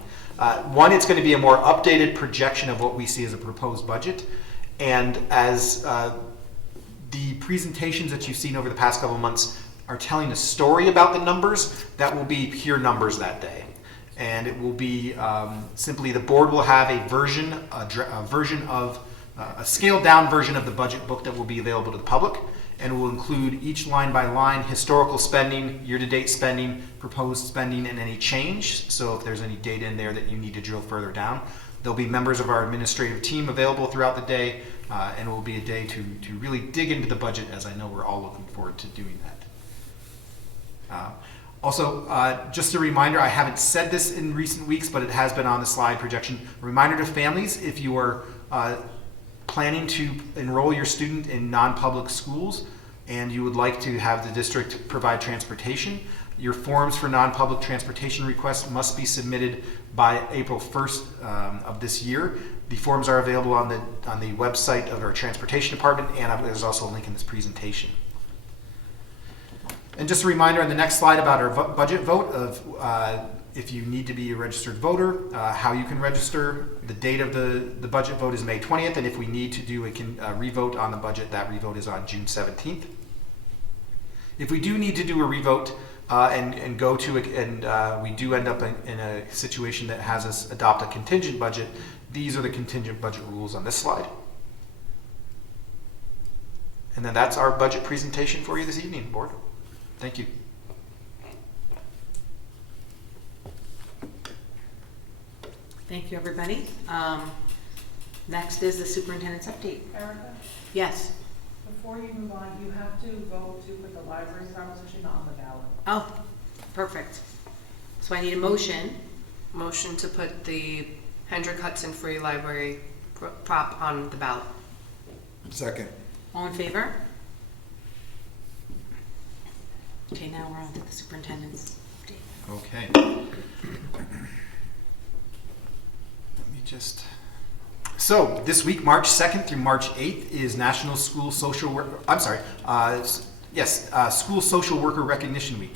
One, it's going to be a more updated projection of what we see as a proposed budget. And as the presentations that you've seen over the past couple of months are telling a story about the numbers, that will be pure numbers that day. And it will be simply the board will have a scaled down version of the budget book that will be available to the public, and will include each line by line historical spending, year-to-date spending, proposed spending, and any change. So if there's any data in there that you need to drill further down, there'll be members of our administrative team available throughout the day, and it will be a day to really dig into the budget, as I know we're all looking forward to doing that. Also, just a reminder, I haven't said this in recent weeks, but it has been on the slide projection. A reminder to families, if you are planning to enroll your student in non-public schools and you would like to have the district provide transportation, your forms for non-public transportation requests must be submitted by April 1st of this year. The forms are available on the website of our transportation department, and there's also a link in this presentation. And just a reminder on the next slide about our budget vote of if you need to be a registered voter, how you can register. The date of the budget vote is May 20th, and if we need to do a revote on the budget, that revote is on June 17th. If we do need to do a revote and go to we do end up in a situation that has us adopt a contingent budget, these are the contingent budget rules on this slide. And then that's our budget presentation for you this evening, board. Thank you. Thank you, everybody. Next is the superintendent's update. Erica, Yes. before you move on, you have to vote to put the library proposition on the ballot. Oh, perfect. So I need a motion. Motion to put the Hendrick Hudson Free Library prop on the ballot. Second. All in favor? Okay, now we're on to the superintendent's update. Okay. Let me just. So this week, March 2nd through March 8th, is National School Social Work. I'm sorry. School Social Worker Recognition Week.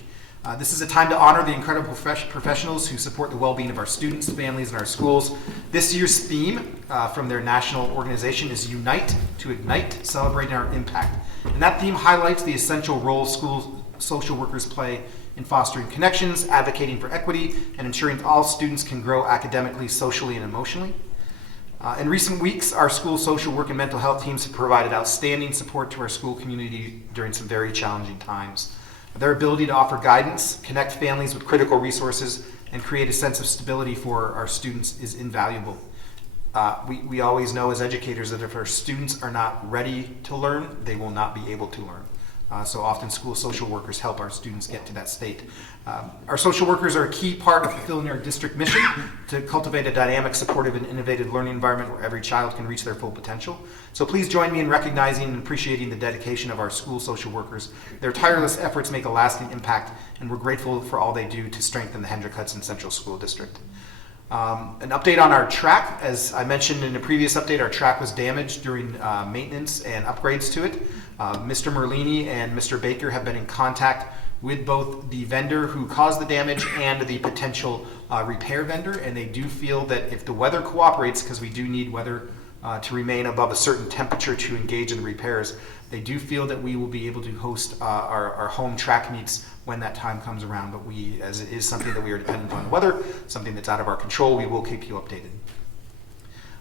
This is a time to honor the incredible professionals who support the well-being of our students, families, and our schools. This year's theme from their national organization is Unite to Ignite, celebrating our impact. And that theme highlights the essential role school social workers play in fostering connections, advocating for equity, and ensuring all students can grow academically, socially, and emotionally. In recent weeks, our school social work and mental health teams have provided outstanding support to our school community during some very challenging times. Their ability to offer guidance, connect families with critical resources, and create a sense of stability for our students is invaluable. We always know as educators that if our students are not ready to learn, they will not be able to learn. So often school social workers help our students get to that state. Our social workers are a key part of fulfilling our district mission to cultivate a dynamic, supportive, and innovative learning environment where every child can reach their full potential. So please join me in recognizing and appreciating the dedication of our school social workers. Their tireless efforts make a lasting impact, and we're grateful for all they do to strengthen the Hendrick Hudson Central School District. An update on our track. As I mentioned in a previous update, our track was damaged during maintenance and upgrades to it. Mr. Merlini and Mr. Baker have been in contact with both the vendor who caused the damage and the potential repair vendor, and they do feel that if the weather cooperates, because we do need weather to remain above a certain temperature to engage in the repairs, they do feel that we will be able to host our home track meets when that time comes around. But as it is something that we are dependent on the weather, something that's out of our control, we will keep you updated.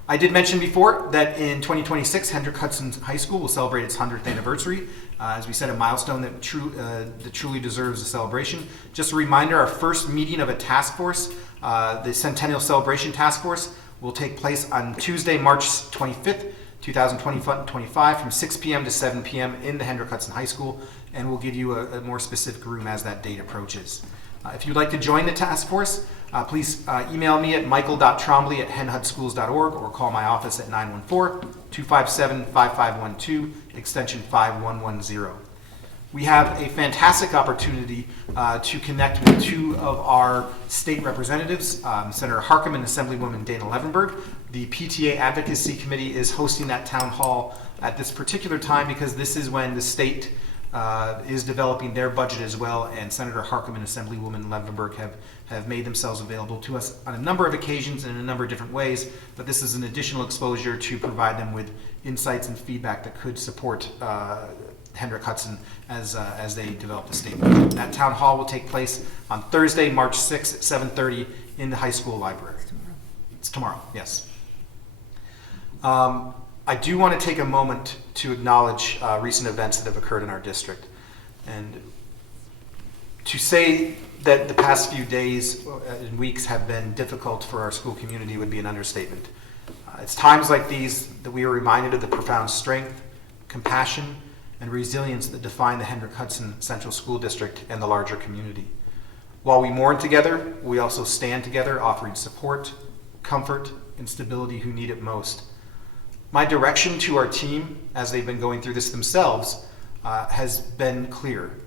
I did mention before that in 2026, Hendrick Hudson High School will celebrate its 100th anniversary. As we said, a milestone that truly deserves a celebration. Just a reminder, our first meeting of a task force, the Centennial Celebration Task Force, will take place on Tuesday, March 25th, 2025, from 6 p.m. to 7 p.m. in the Hendrick Hudson High School, and we'll give you a more specific room as that date approaches. If you'd like to join the task force, please email me at michael.trombley@henhudschools.org or call my office at 914-257-5512, extension 5110. We have a fantastic opportunity to connect with two of our state representatives, Senator Harcum and Assemblywoman Dana Levenberg. The PTA Advocacy Committee is hosting that town hall at this particular time because this is when the state is developing their budget as well, and Senator Harcum and Assemblywoman Levenberg have made themselves available to us on a number of occasions and in a number of different ways, but this is an additional exposure to provide them with insights and feedback that could support Hendrick Hudson as they develop the state budget. That town hall will take place on Thursday, March 6th at 7:30 in the high school library. It's tomorrow, yes. I do want to take a moment to acknowledge recent events that have occurred in our district. And to say that the past few days and weeks have been difficult for our school community would be an understatement. It's times like these that we are reminded of the profound strength, compassion, and resilience that define the Hendrick Hudson Central School District and the larger community. While we mourn together, we also stand together, offering support, comfort, and stability who need it most. My direction to our team, as they've been going through this themselves, has been clear.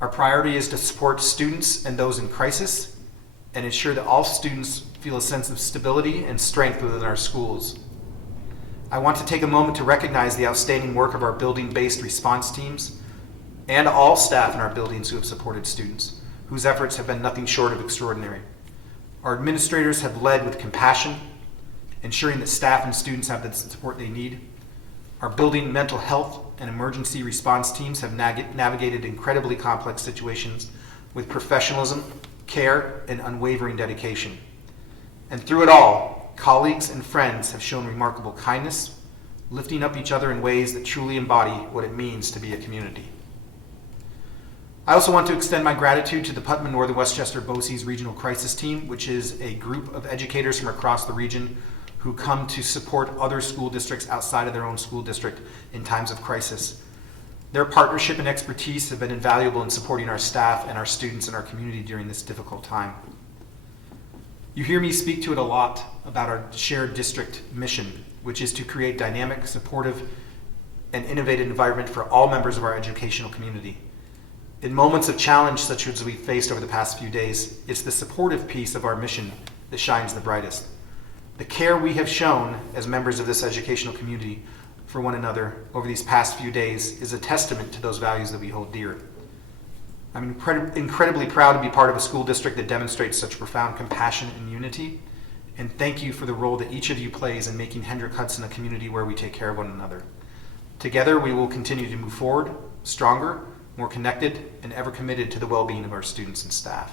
Our priority is to support students and those in crisis and ensure that all students feel a sense of stability and strength within our schools. I want to take a moment to recognize the outstanding work of our building-based response teams and all staff in our buildings who have supported students, whose efforts have been nothing short of extraordinary. Our administrators have led with compassion, ensuring that staff and students have the support they need. Our building mental health and emergency response teams have navigated incredibly complex situations with professionalism, care, and unwavering dedication. And through it all, colleagues and friends have shown remarkable kindness, lifting up each other in ways that truly embody what it means to be a community. I also want to extend my gratitude to the Putnam Northern Westchester BOCES Regional Crisis Team, which is a group of educators from across the region who come to support other school districts outside of their own school district in times of crisis. Their partnership and expertise have been invaluable in supporting our staff and our students in our community during this difficult time. You hear me speak to it a lot about our shared district mission, which is to create dynamic, supportive, and innovative environment for all members of our educational community. In moments of challenge such as we faced over the past few days, it's the supportive piece of our mission that shines the brightest. The care we have shown as members of this educational community for one another over these past few days is a testament to those values that we hold dear. I'm incredibly proud to be part of a school district that demonstrates such profound compassion and unity, and thank you for the role that each of you plays in making Hendrick Hudson a community where we take care of one another. Together, we will continue to move forward, stronger, more connected, and ever committed to the well-being of our students and staff.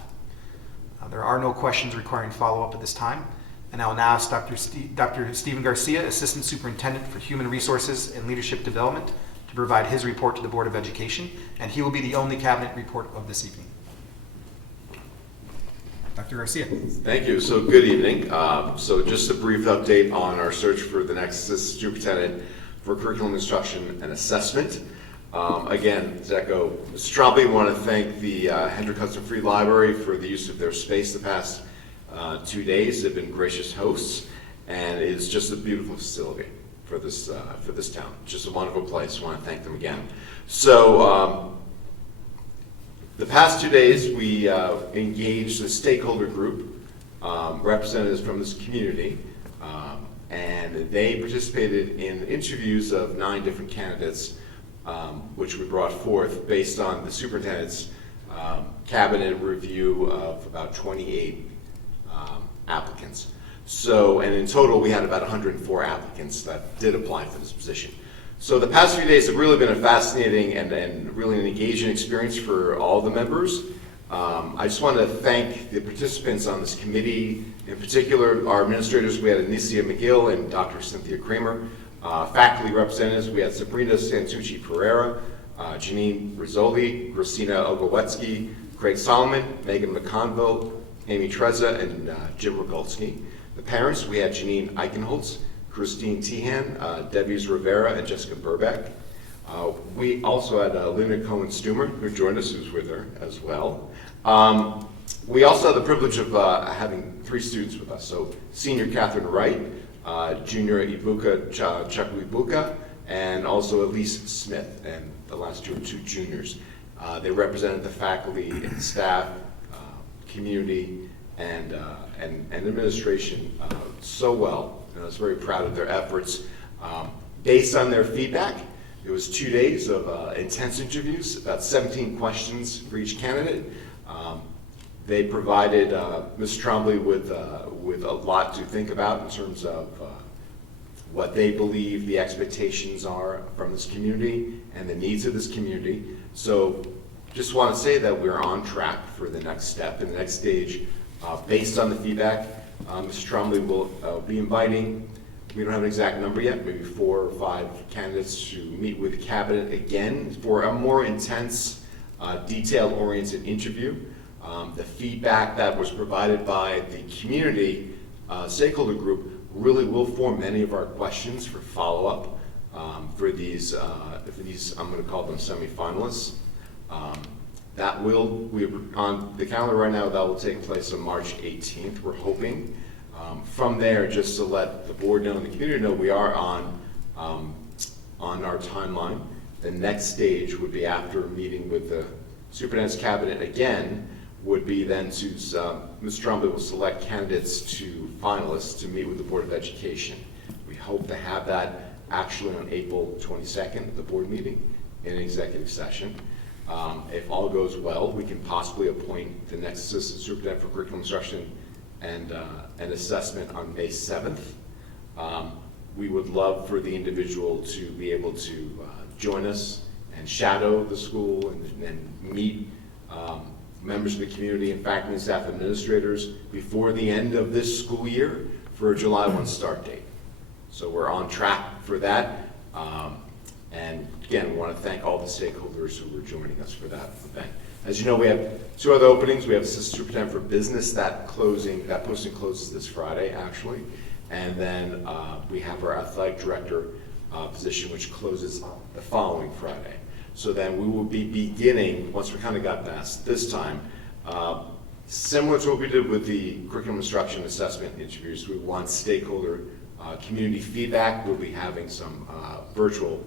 There are no questions requiring follow-up at this time. And I will now ask Dr. Stephen Garcia, Assistant Superintendent for Human Resources and Leadership Development, to provide his report to the Board of Education, and he will be the only cabinet report of this evening. Dr. Garcia. Thank you. So good evening. So just a brief update on our search for the next Assistant Superintendent for Curriculum Instruction and Assessment. Again, to echo Mr. Trombley, I want to thank the Hendrick Hudson Free Library for the use of their space the past 2 days. They've been gracious hosts, and it's just a beautiful facility for this town. Just a wonderful place. I want to thank them again. So the past 2 days, we engaged the stakeholder group, representatives from this community, and they participated in interviews of 9 different candidates, which we brought forth based on the superintendent's cabinet review of about 28 applicants. So, and in total, we had about 104 applicants that did apply for this position. So the past few days have really been a fascinating and really an engaging experience for all the members. I just want to thank the participants on this committee, in particular our administrators. We had Anicia McGill and Dr. Cynthia Kramer. Faculty representatives, we had Sabrina Santucci Pereira, Janine Rizzoli, Christina Ogowetsky, Craig Solomon, Megan McConville, Amy Trezza, and Jim Rogulski. The parents, we had Janine Eichenholz, Christine Tehan, Debbie Rivera, and Jessica Burbeck. We also had Linda Cohen-Stumer, who joined us, who's with her as well. We also had the privilege of having 3 students with us. So senior Catherine Wright, junior Ibuka Chakwibuka, and also Elise Smith, and the last 2 are 2 juniors. They represented the faculty and staff, community, and administration so well, and I was very proud of their efforts. Based on their feedback, it was 2 days of intense interviews, about 17 questions for each candidate. They provided Ms. Trombley with a lot to think about in terms of what they believe the expectations are from this community and the needs of this community. So just want to say that we're on track for the next step and the next stage. Based on the feedback, Ms. Trombley will be inviting, we don't have an exact number yet, maybe 4 or 5 candidates to meet with the cabinet again for a more intense, detail-oriented interview. The feedback that was provided by the community stakeholder group really will form many of our questions for follow-up for these, I'm going to call them semifinalists. That we're on the calendar right now, that will take place on March 18th, we're hoping. From there, just to let the board know and the community know, we are on our timeline. The next stage would be after meeting with the superintendent's cabinet again, would be then to, Ms. Trombley will select candidates to finalists to meet with the Board of Education. We hope to have that actually on April 22nd, the board meeting, in an executive session. If all goes well, we can possibly appoint the next assistant superintendent for curriculum instruction and assessment on May 7th. We would love for the individual to be able to join us and shadow the school and meet members of the community and faculty and staff administrators before the end of this school year for a July 1 start date. So we're on track for that. And again, we want to thank all the stakeholders who were joining us for that event. As you know, we have 2 other openings. We have Assistant Superintendent for Business. That posting closes this Friday, actually. And then we have our Athletic Director position, which closes the following Friday. So then we will be beginning, once we kind of got past this time, similar to what we did with the curriculum instruction assessment interviews. We want stakeholder community feedback. We'll be having some virtual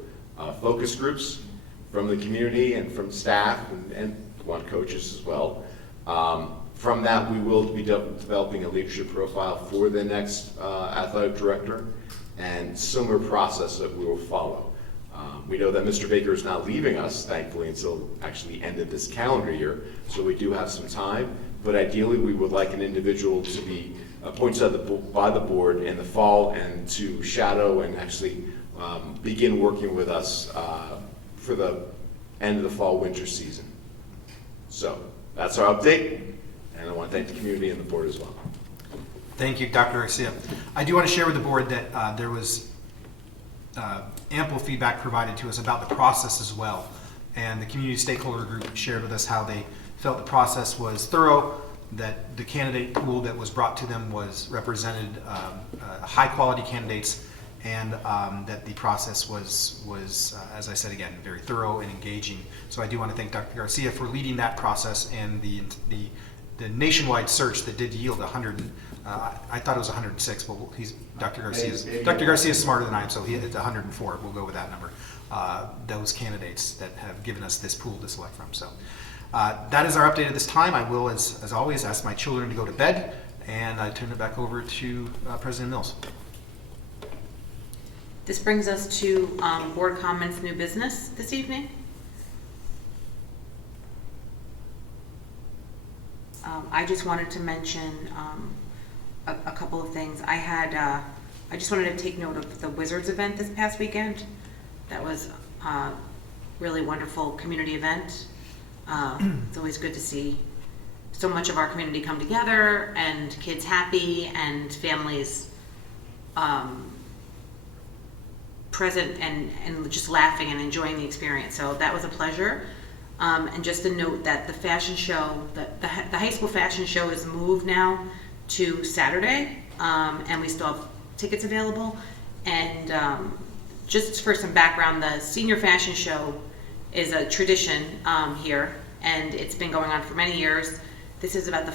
focus groups from the community and from staff and one coaches as well. From that, we will be developing a leadership profile for the next athletic director and similar process that we will follow. We know that Mr. Baker is not leaving us, thankfully, until actually end of this calendar year, so we do have some time, but ideally we would like an individual to be appointed by the board in the fall and to shadow and actually begin working with us for the end of the fall-winter season. So that's our update, and I want to thank the community and the board as well. Thank you, Dr. Garcia. I do want to share with the board that there was ample feedback provided to us about the process as well. And the community stakeholder group shared with us how they felt the process was thorough, that the candidate pool that was brought to them represented high quality candidates, and that the process was as I said again, very thorough and engaging. So I do want to thank Dr. Garcia for leading that process and the nationwide search that did yield 100. I thought it was 106, but Dr. Garcia is smarter than I am, so it's 104. We'll go with that number. Those candidates that have given us this pool to select from. So that is our update at this time. I will, as always, ask my children to go to bed, and I turn it back over to President Mills. This brings us to board comments, new business this evening. I just wanted to mention a couple of things. I just wanted to take note of the Wizards event this past weekend. That was a really wonderful community event. It's always good to see so much of our community come together and kids happy and families present and just laughing and enjoying the experience. So that was a pleasure. And just to note that the fashion show, the high school fashion show is moved now to Saturday, and we still have tickets available. And just for some background, the senior fashion show is a tradition here, and it's been going on for many years. This is about the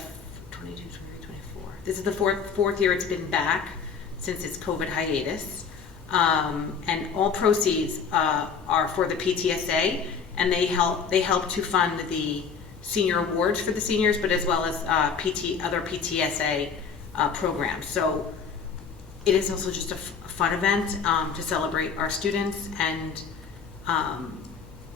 22, 23, 24. This is the fourth year it's been back since its COVID hiatus. And all proceeds are for the PTSA, and they help to fund the senior awards for the seniors, but as well as other PTSA programs. So it is also just a fun event to celebrate our students, and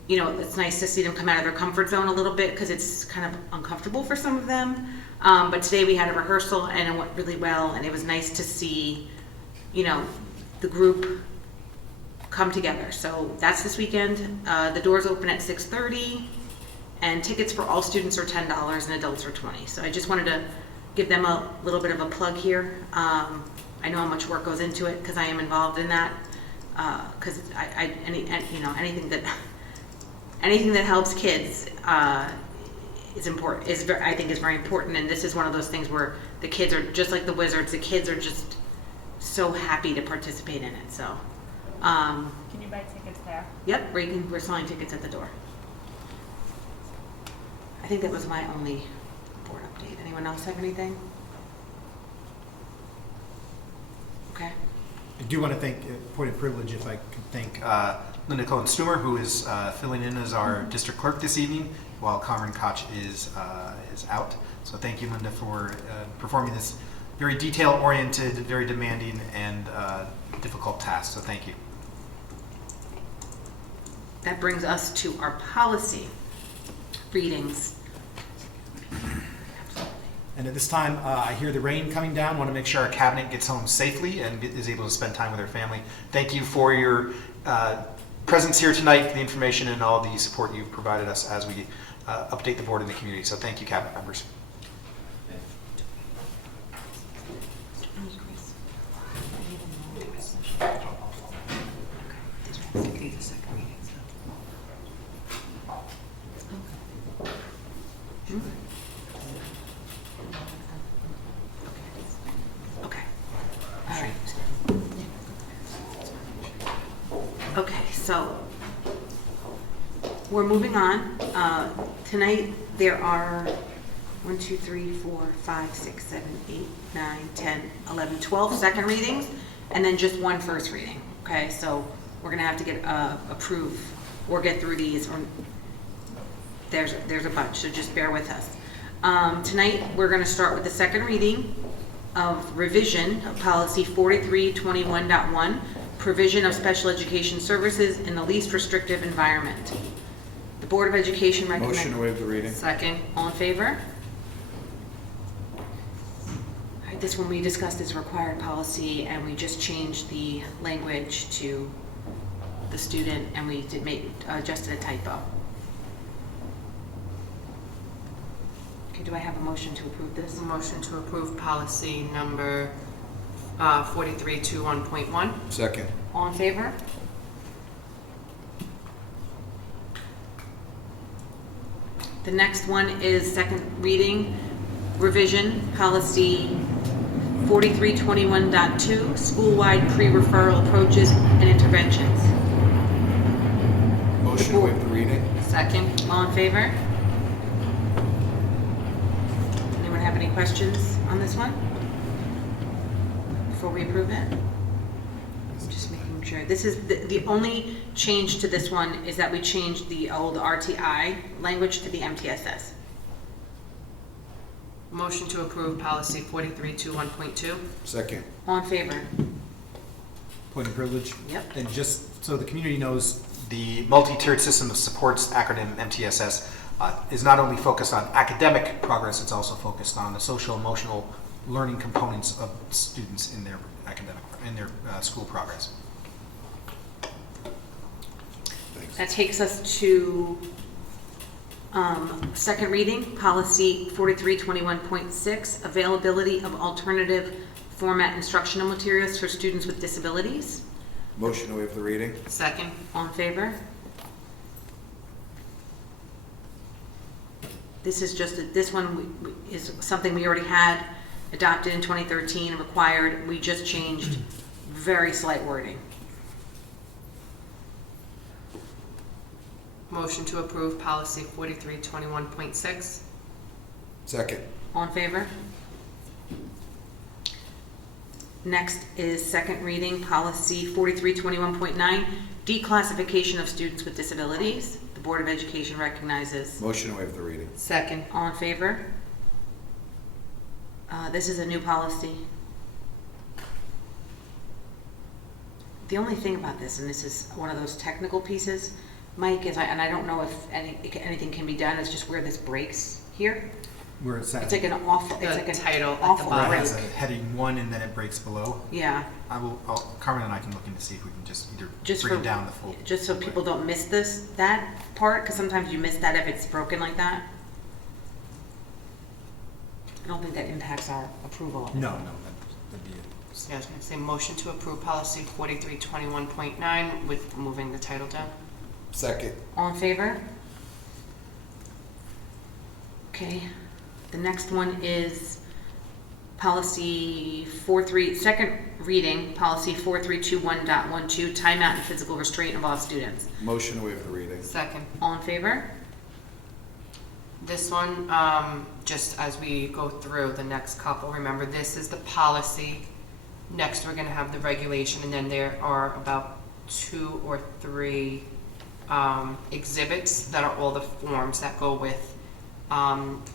you know, it's nice to see them come out of their comfort zone a little bit because it's kind of uncomfortable for some of them. But today we had a rehearsal and it went really well, and it was nice to see, you know, the group come together. So that's this weekend. The doors open at 6:30, and tickets for all students are $10 and adults are $20. So I just wanted to give them a little bit of a plug here. I know how much work goes into it because I am involved in that. Because anything that helps kids is important. I think is very important, and this is one of those things where the kids are just like the Wizards. The kids are just so happy to participate in it. So, can you buy tickets there? Yep, we're selling tickets at the door. think that was my only board update. Anyone else have anything? Okay. I do want to thank, point of privilege, if I could thank Linda Cohen-Stumer, who is filling in as our district clerk this evening, while Cameron Koch is out. So thank you, Linda, for performing this very detail-oriented, very demanding, and difficult task. So thank you. That brings us to our policy readings. And at this time, I hear the rain coming down. Want to make sure our cabinet gets home safely and is able to spend time with their family. Thank you for your presence here tonight, the information and all the support you've provided us as we update the board and the community. So thank you, cabinet members. Okay. All right. Okay, so we're moving on. Tonight there are 1, 2, 3, 4, 5, 6, 7, 8, 9, 10, 11, 12 second readings, and then just one first reading. Okay, so we're gonna have to get approve or get through these, or there's a bunch, so just bear with us. Tonight we're gonna start with the second reading of revision of policy 4321.1, provision of special education services in the least restrictive environment. The Board of Education recommends. Motion to waive the reading. Second. All in favor? All right, this one we discussed is required policy, and we just changed the language to the student, and we did adjusted a typo. Okay, do I have a motion to approve this? Motion to approve policy number 4321.1. Second. All in favor? The next one is second reading, revision, policy 4321.2, school-wide pre-referral approaches and interventions. Motion to waive the reading. Second. All in favor? Anyone have any questions on this one? Before we approve it? Just making sure. This is, the only change to this one is that we changed the old RTI language to the MTSS. Motion to approve policy 4321.2. Second. All in favor? Point of privilege. Yep. And just so the community knows, the multi-tiered system of supports acronym MTSS is not only focused on academic progress, it's also focused on the social emotional learning components of students in their school progress. That takes us to second reading, policy 4321.6, availability of alternative format instructional materials for students with disabilities. Motion to waive the reading. Second. All in favor? This is just, this one is something we already had adopted in 2013, required. We just changed very slight wording. Motion to approve policy 4321.6. Second. All in favor? Next is second reading, policy 4321.9, declassification of students with disabilities. The Board of Education recognizes. Motion to waive the reading. Second. All in favor? This is a new policy. The only thing about this, and this is one of those technical pieces, Mike, is, and I don't know if anything can be done, it's just where this breaks here. Where it's at. It's like an awful, it's like an title at the awful Where it break. has a heading 1 and then it breaks below. Yeah. Carmen and I can look in to see if we can just either Just bring for, it down the full. just so people don't miss that part, because sometimes you miss that if it's broken like that. I don't think that impacts our approval of it. No, that'd be it. Yeah, I was going to say motion to approve policy 4321.9 with moving the title down. Second. All in favor? Okay, the next one is policy second reading, policy 4321.12, timeout and physical restraint of all students. Motion to waive the reading. Second. All in favor? This one, just as we go through the next couple, remember this is the policy. Next, we're gonna have the regulation, and then there are about 2 or 3 exhibits that are all the forms that go with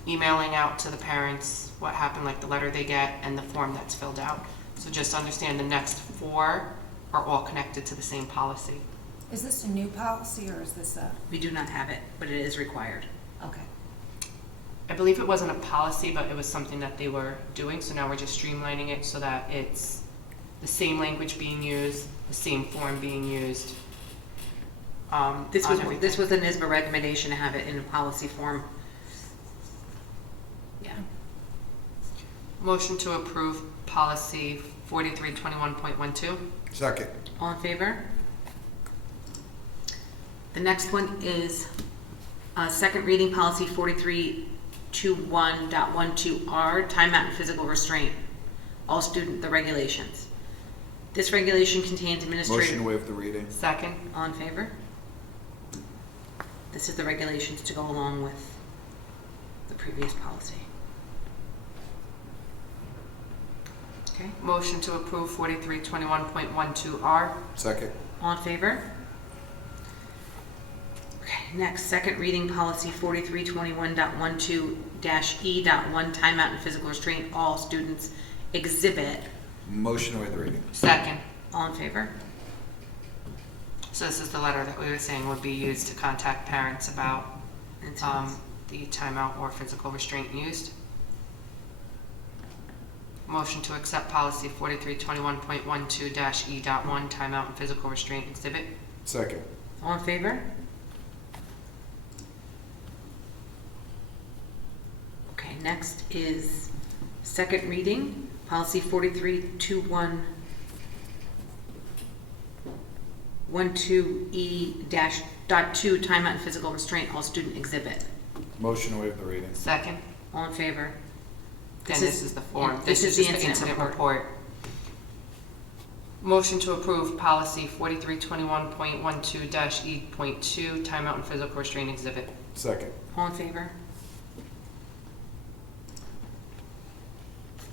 emailing out to the parents what happened, like the letter they get and the form that's filled out. So just understand the next 4 are all connected to the same policy. Is this a new policy or is this a? We do not have it, but it is required. Okay. I believe it wasn't a policy, but it was something that they were doing, so now we're just streamlining it so that it's the same language being used, the same form being used. This was a NISBA recommendation to have it in a policy form. Yeah. Motion to approve policy 4321.12. Second. All in favor? The next one is second reading policy 4321.12R, timeout and physical restraint. All student, the regulations. This regulation contains administrative. Motion to waive the reading. Second. All in favor? This is the regulations to go along with the previous policy. Okay. Motion to approve 4321.12R. Second. All in favor? Okay, next, second reading policy 4321.12-E.1, timeout and physical restraint, all students exhibit. Motion to waive the reading. Second. All in favor? So this is the letter that we were saying would be used to contact parents about the timeout or physical restraint used. Motion to accept policy 4321.12-E.1, timeout and physical restraint exhibit. Second. All in favor? Okay, next is second reading, policy 4321.12E-2, timeout and physical restraint, all student exhibit. Motion to waive the reading. Second. All in favor? And this is the form. Yeah, This is just the incident report. Motion to approve policy 4321.12-E.2, timeout and physical restraint exhibit. Second. All in favor?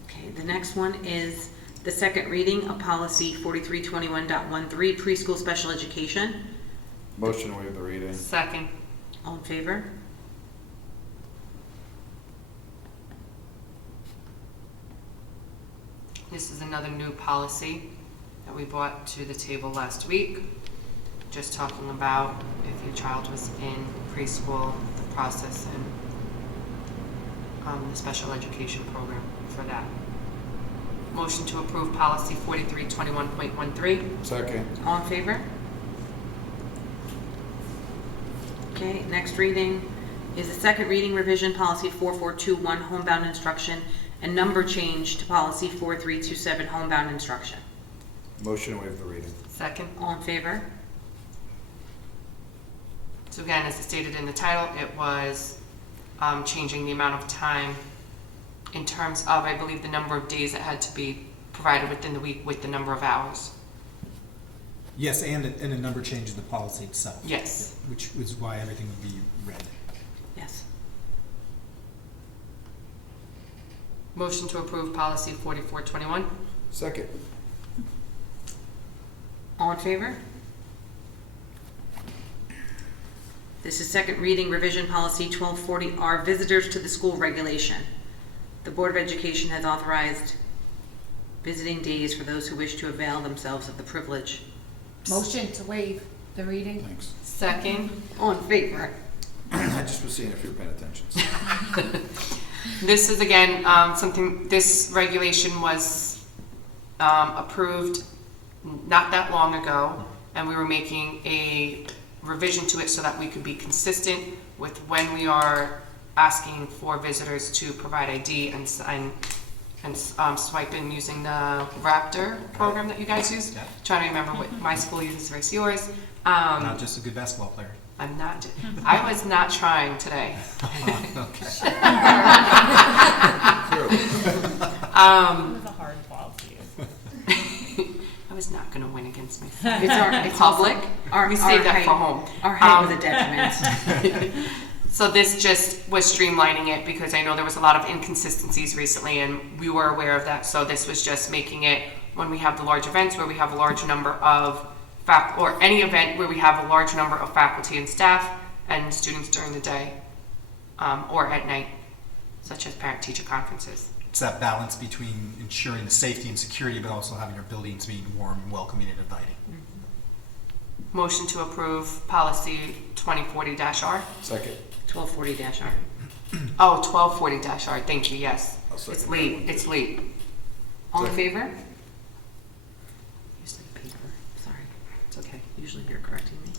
Okay, the next one is the second reading of policy 4321.13, preschool special education. Motion to waive the reading. Second. All in favor? This is another new policy that we brought to the table last week. Just talking about if your child was in preschool, the process and the special education program for that. Motion to approve policy 4321.13. Second. All in favor? Okay, next reading is the second reading revision policy 4421, homebound instruction, and number change to policy 4327, homebound instruction. Motion to waive the reading. Second. All in favor? So again, as stated in the title, it was changing the amount of time in terms of, I believe, the number of days that had to be provided within the week with the number of hours. Yes, and a number change in the policy itself. Yes. Which is why everything would be read. Yes. Motion to approve policy 4421. Second. All in favor? This is second reading revision policy 1240R, visitors to the school regulation. The Board of Education has authorized visiting days for those who wish to avail themselves of the privilege. Motion to waive the reading. Thanks. Second. All in favor? I just was seeing if you were paying attention. This is again this regulation was approved not that long ago, and we were making a revision to it so that we could be consistent with when we are asking for visitors to provide ID and swipe in using the Raptor program that you guys use. Yeah. Trying to remember what my school uses versus yours. Not just a good basketball player. I'm not. I was not trying today. Okay. It was a hard ball to use. I was not going to win against myself. It's public. We saved that for home. Our height was a detriment. So this just was streamlining it because I know there was a lot of inconsistencies recently and we were aware of that. So this was just making it when we have the large events where we have a large number of or any event where we have a large number of faculty and staff and students during the day or at night, such as parent-teacher conferences. It's that balance between ensuring the safety and security, but also having your buildings being warm, welcoming, and inviting. Motion to approve policy 2040-R. Second. 1240-R. Oh, 1240-R, thank you, yes. I'll second It's that late, one, it's too. late. All in Second. favor? Use the paper, sorry. It's okay, usually you're correcting me.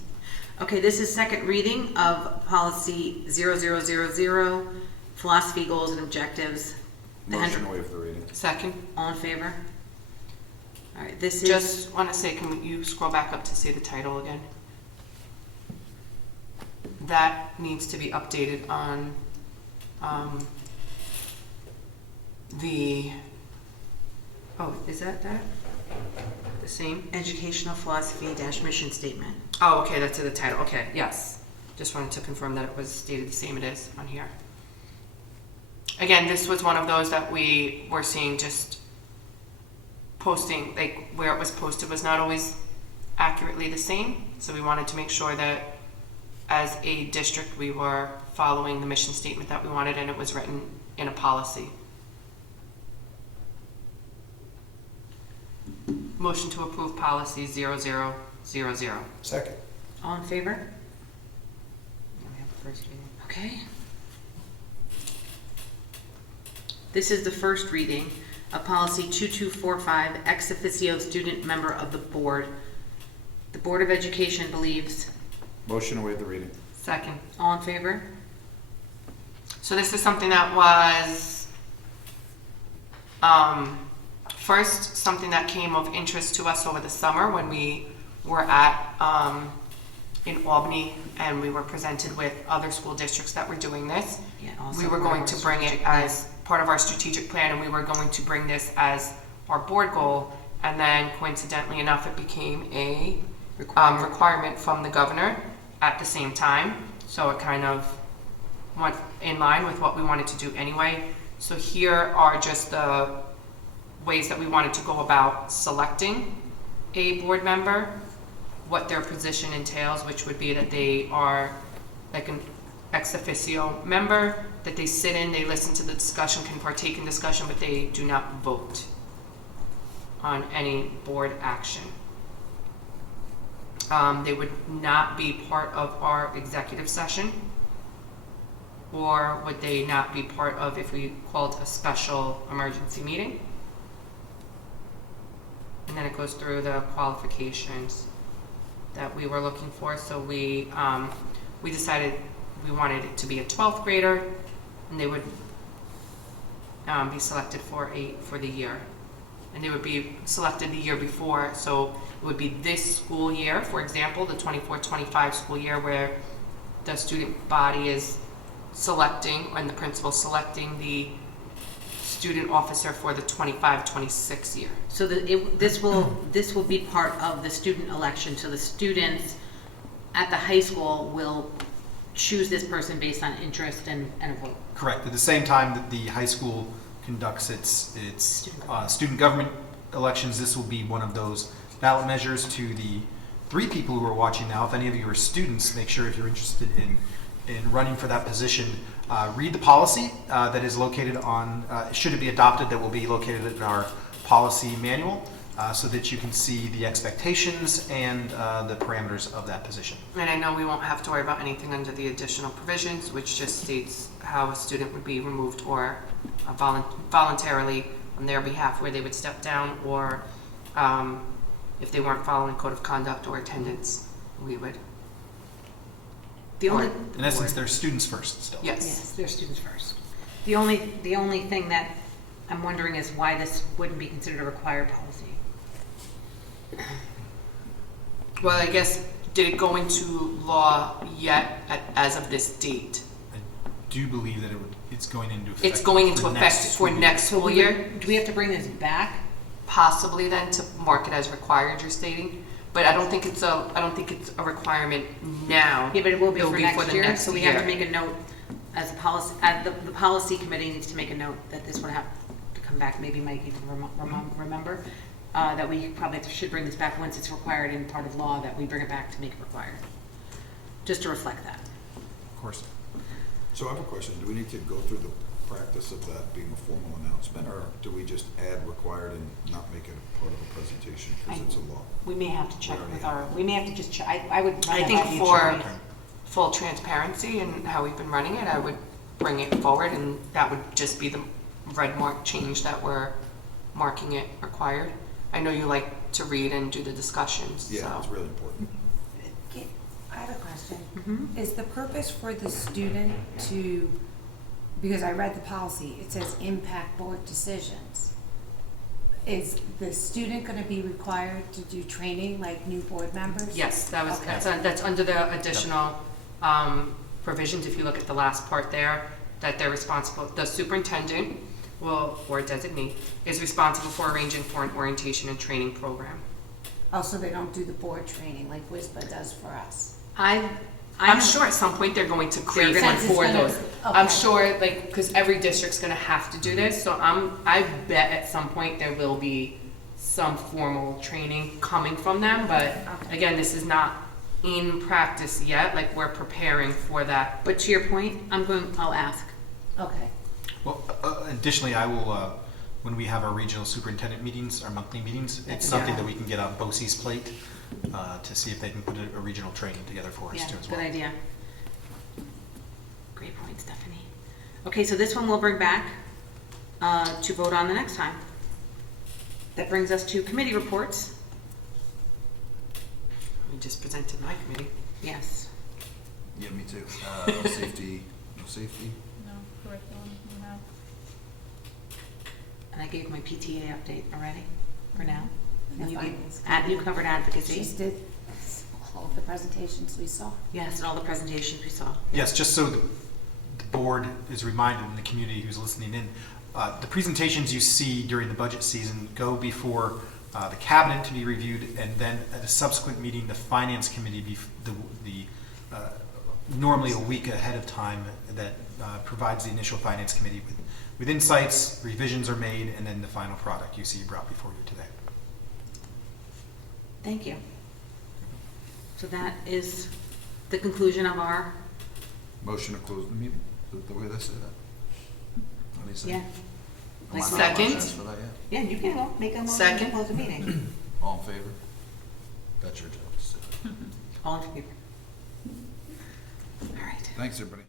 Okay, this is second reading of policy 0000, philosophy, goals, and objectives. The Motion to Hendrick- waive the reading. Second. All in favor? All right, this is. Just want to say, can you scroll back up to see the title again? That needs to be updated on oh, is that the same? Educational philosophy dash mission statement. Oh, okay, that's in the title, okay, yes. Just wanted to confirm that it was stated the same it is on here. Again, this was one of those that we were seeing just posting, like where it was posted was not always accurately the same. So we wanted to make sure that as a district we were following the mission statement that we wanted and it was written in a policy. Motion to approve policy 0000. Second. All in favor? Now we have the first reading. Okay. This is the first reading of policy 2245, ex officio student member of the board. The Board of Education believes. Motion to waive the reading. Second. All in favor? So this is something that was first something that came of interest to us over the summer when we were at in Albany and we were presented with other school districts that were doing this. Yeah, also We were part of going our to bring it strategic plan. as part of our strategic plan and we were going to bring this as our board goal, and then coincidentally enough it became a requirement from the governor at the same time, so it kind of went in line with what we wanted to do anyway. So here are just the ways that we wanted to go about selecting a board member, what their position entails, which would be that they are like an ex officio member, that they sit in, they listen to the discussion, can partake in discussion, but they do not vote on any board action. They would not be part of our executive session, or would they not be part of if we called a special emergency meeting. And then it goes through the qualifications that we were looking for. So we decided we wanted it to be a 12th grader, and they would be selected for the year. And they would be selected the year before, so it would be this school year, for example, the 24-25 school year, where the student body is selecting, and the principal selecting the student officer for the 25-26 year. So this will be part of the student election. So the students at the high school will choose this person based on interest and a vote. Correct. At the same time that the high school conducts its student government elections, this will be one of those ballot measures. To the 3 people who are watching now, if any of you are students, make sure if you're interested in running for that position, read the policy that is located on, should it be adopted, that will be located in our policy manual, so that you can see the expectations and the parameters of that position. And I know we won't have to worry about anything under the additional provisions, which just states how a student would be removed or voluntarily on their behalf, where they would step down, or if they weren't following code of conduct or attendance, we would. In essence, they're students first still. Yes, they're students first. The only thing that I'm wondering is why this wouldn't be considered a required policy. Well, I guess, did it go into law yet as of this date? I do believe that it's going into effect. It's going into effect for next school year? Do we have to bring this back? Possibly then to mark it as required, you're stating? But I don't think it's a requirement now. Yeah, but it will be It'll for the next year, next so we have to make a note as a policy, the policy committee needs to make a note that this would have to come back, maybe Mike, you can remember, that we probably should bring this back once it's required in part of law, that we bring it back to make it required, just to reflect that. Of course. So I have a question. Do we need to go through the practice of that being a formal announcement, or do we just add required and not make it a part of a presentation because it's a law? We may have to check with we may have to just check, I would run I that think by the for attorney. full transparency and how we've been running it, I would bring it forward, and that would just be the red mark change that we're marking it required. I know you like to read and do the discussions, Yeah, so. it's really important. I have a question. Is the purpose for the student to, because I read the policy, it says impact board decisions. Is the student going to be required to do training like new board members? Yes, that was, Okay. that's under the additional provisions, if you look at the last part there, that they're responsible, the superintendent will, or designee, is responsible for arranging for an orientation and training program. Also, they don't do the board training like WISBA does for us? I'm sure at some point they're going to create gonna- one for Since it's those. gonna- I'm okay. sure, like, because every district's gonna have to do this, so I bet at some point there will be some formal training coming from them, but again, this is not in practice yet, like, we're preparing for that. But to your point, I'll ask. Okay. Well, additionally, I will, when we have our regional superintendent meetings, our monthly meetings, it's something that we can get on BOCES plate to see if they can put a regional training together for us too as well. Good idea. Great point, Stephanie. Okay, so this one we'll bring back to vote on the next time. That brings us to committee reports. We just presented my committee. Yes. Yeah, me too. No safety. No, curriculum, no. And I gave my PTA update already, for now. And you Finance you covered advocacy. Just did all of the presentations we saw. Yes, and all the presentations we saw. Yes, just so the board is reminded and the community who's listening in, the presentations you see during the budget season go before the cabinet to be reviewed, and then at a subsequent meeting, the finance committee, normally a week ahead of time, that provides the initial finance committee with insights, revisions are made, and then the final product you see brought before you today. Thank you. So that is the conclusion of our, Motion to close the meeting. Is that the way they say that? What do you say? yeah. Am I not Second. allowed to ask for that yet? Yeah, you can go make a motion to Second. close the meeting. All in favor? That's your job to say that. All in favor? All right. Thanks, everybody.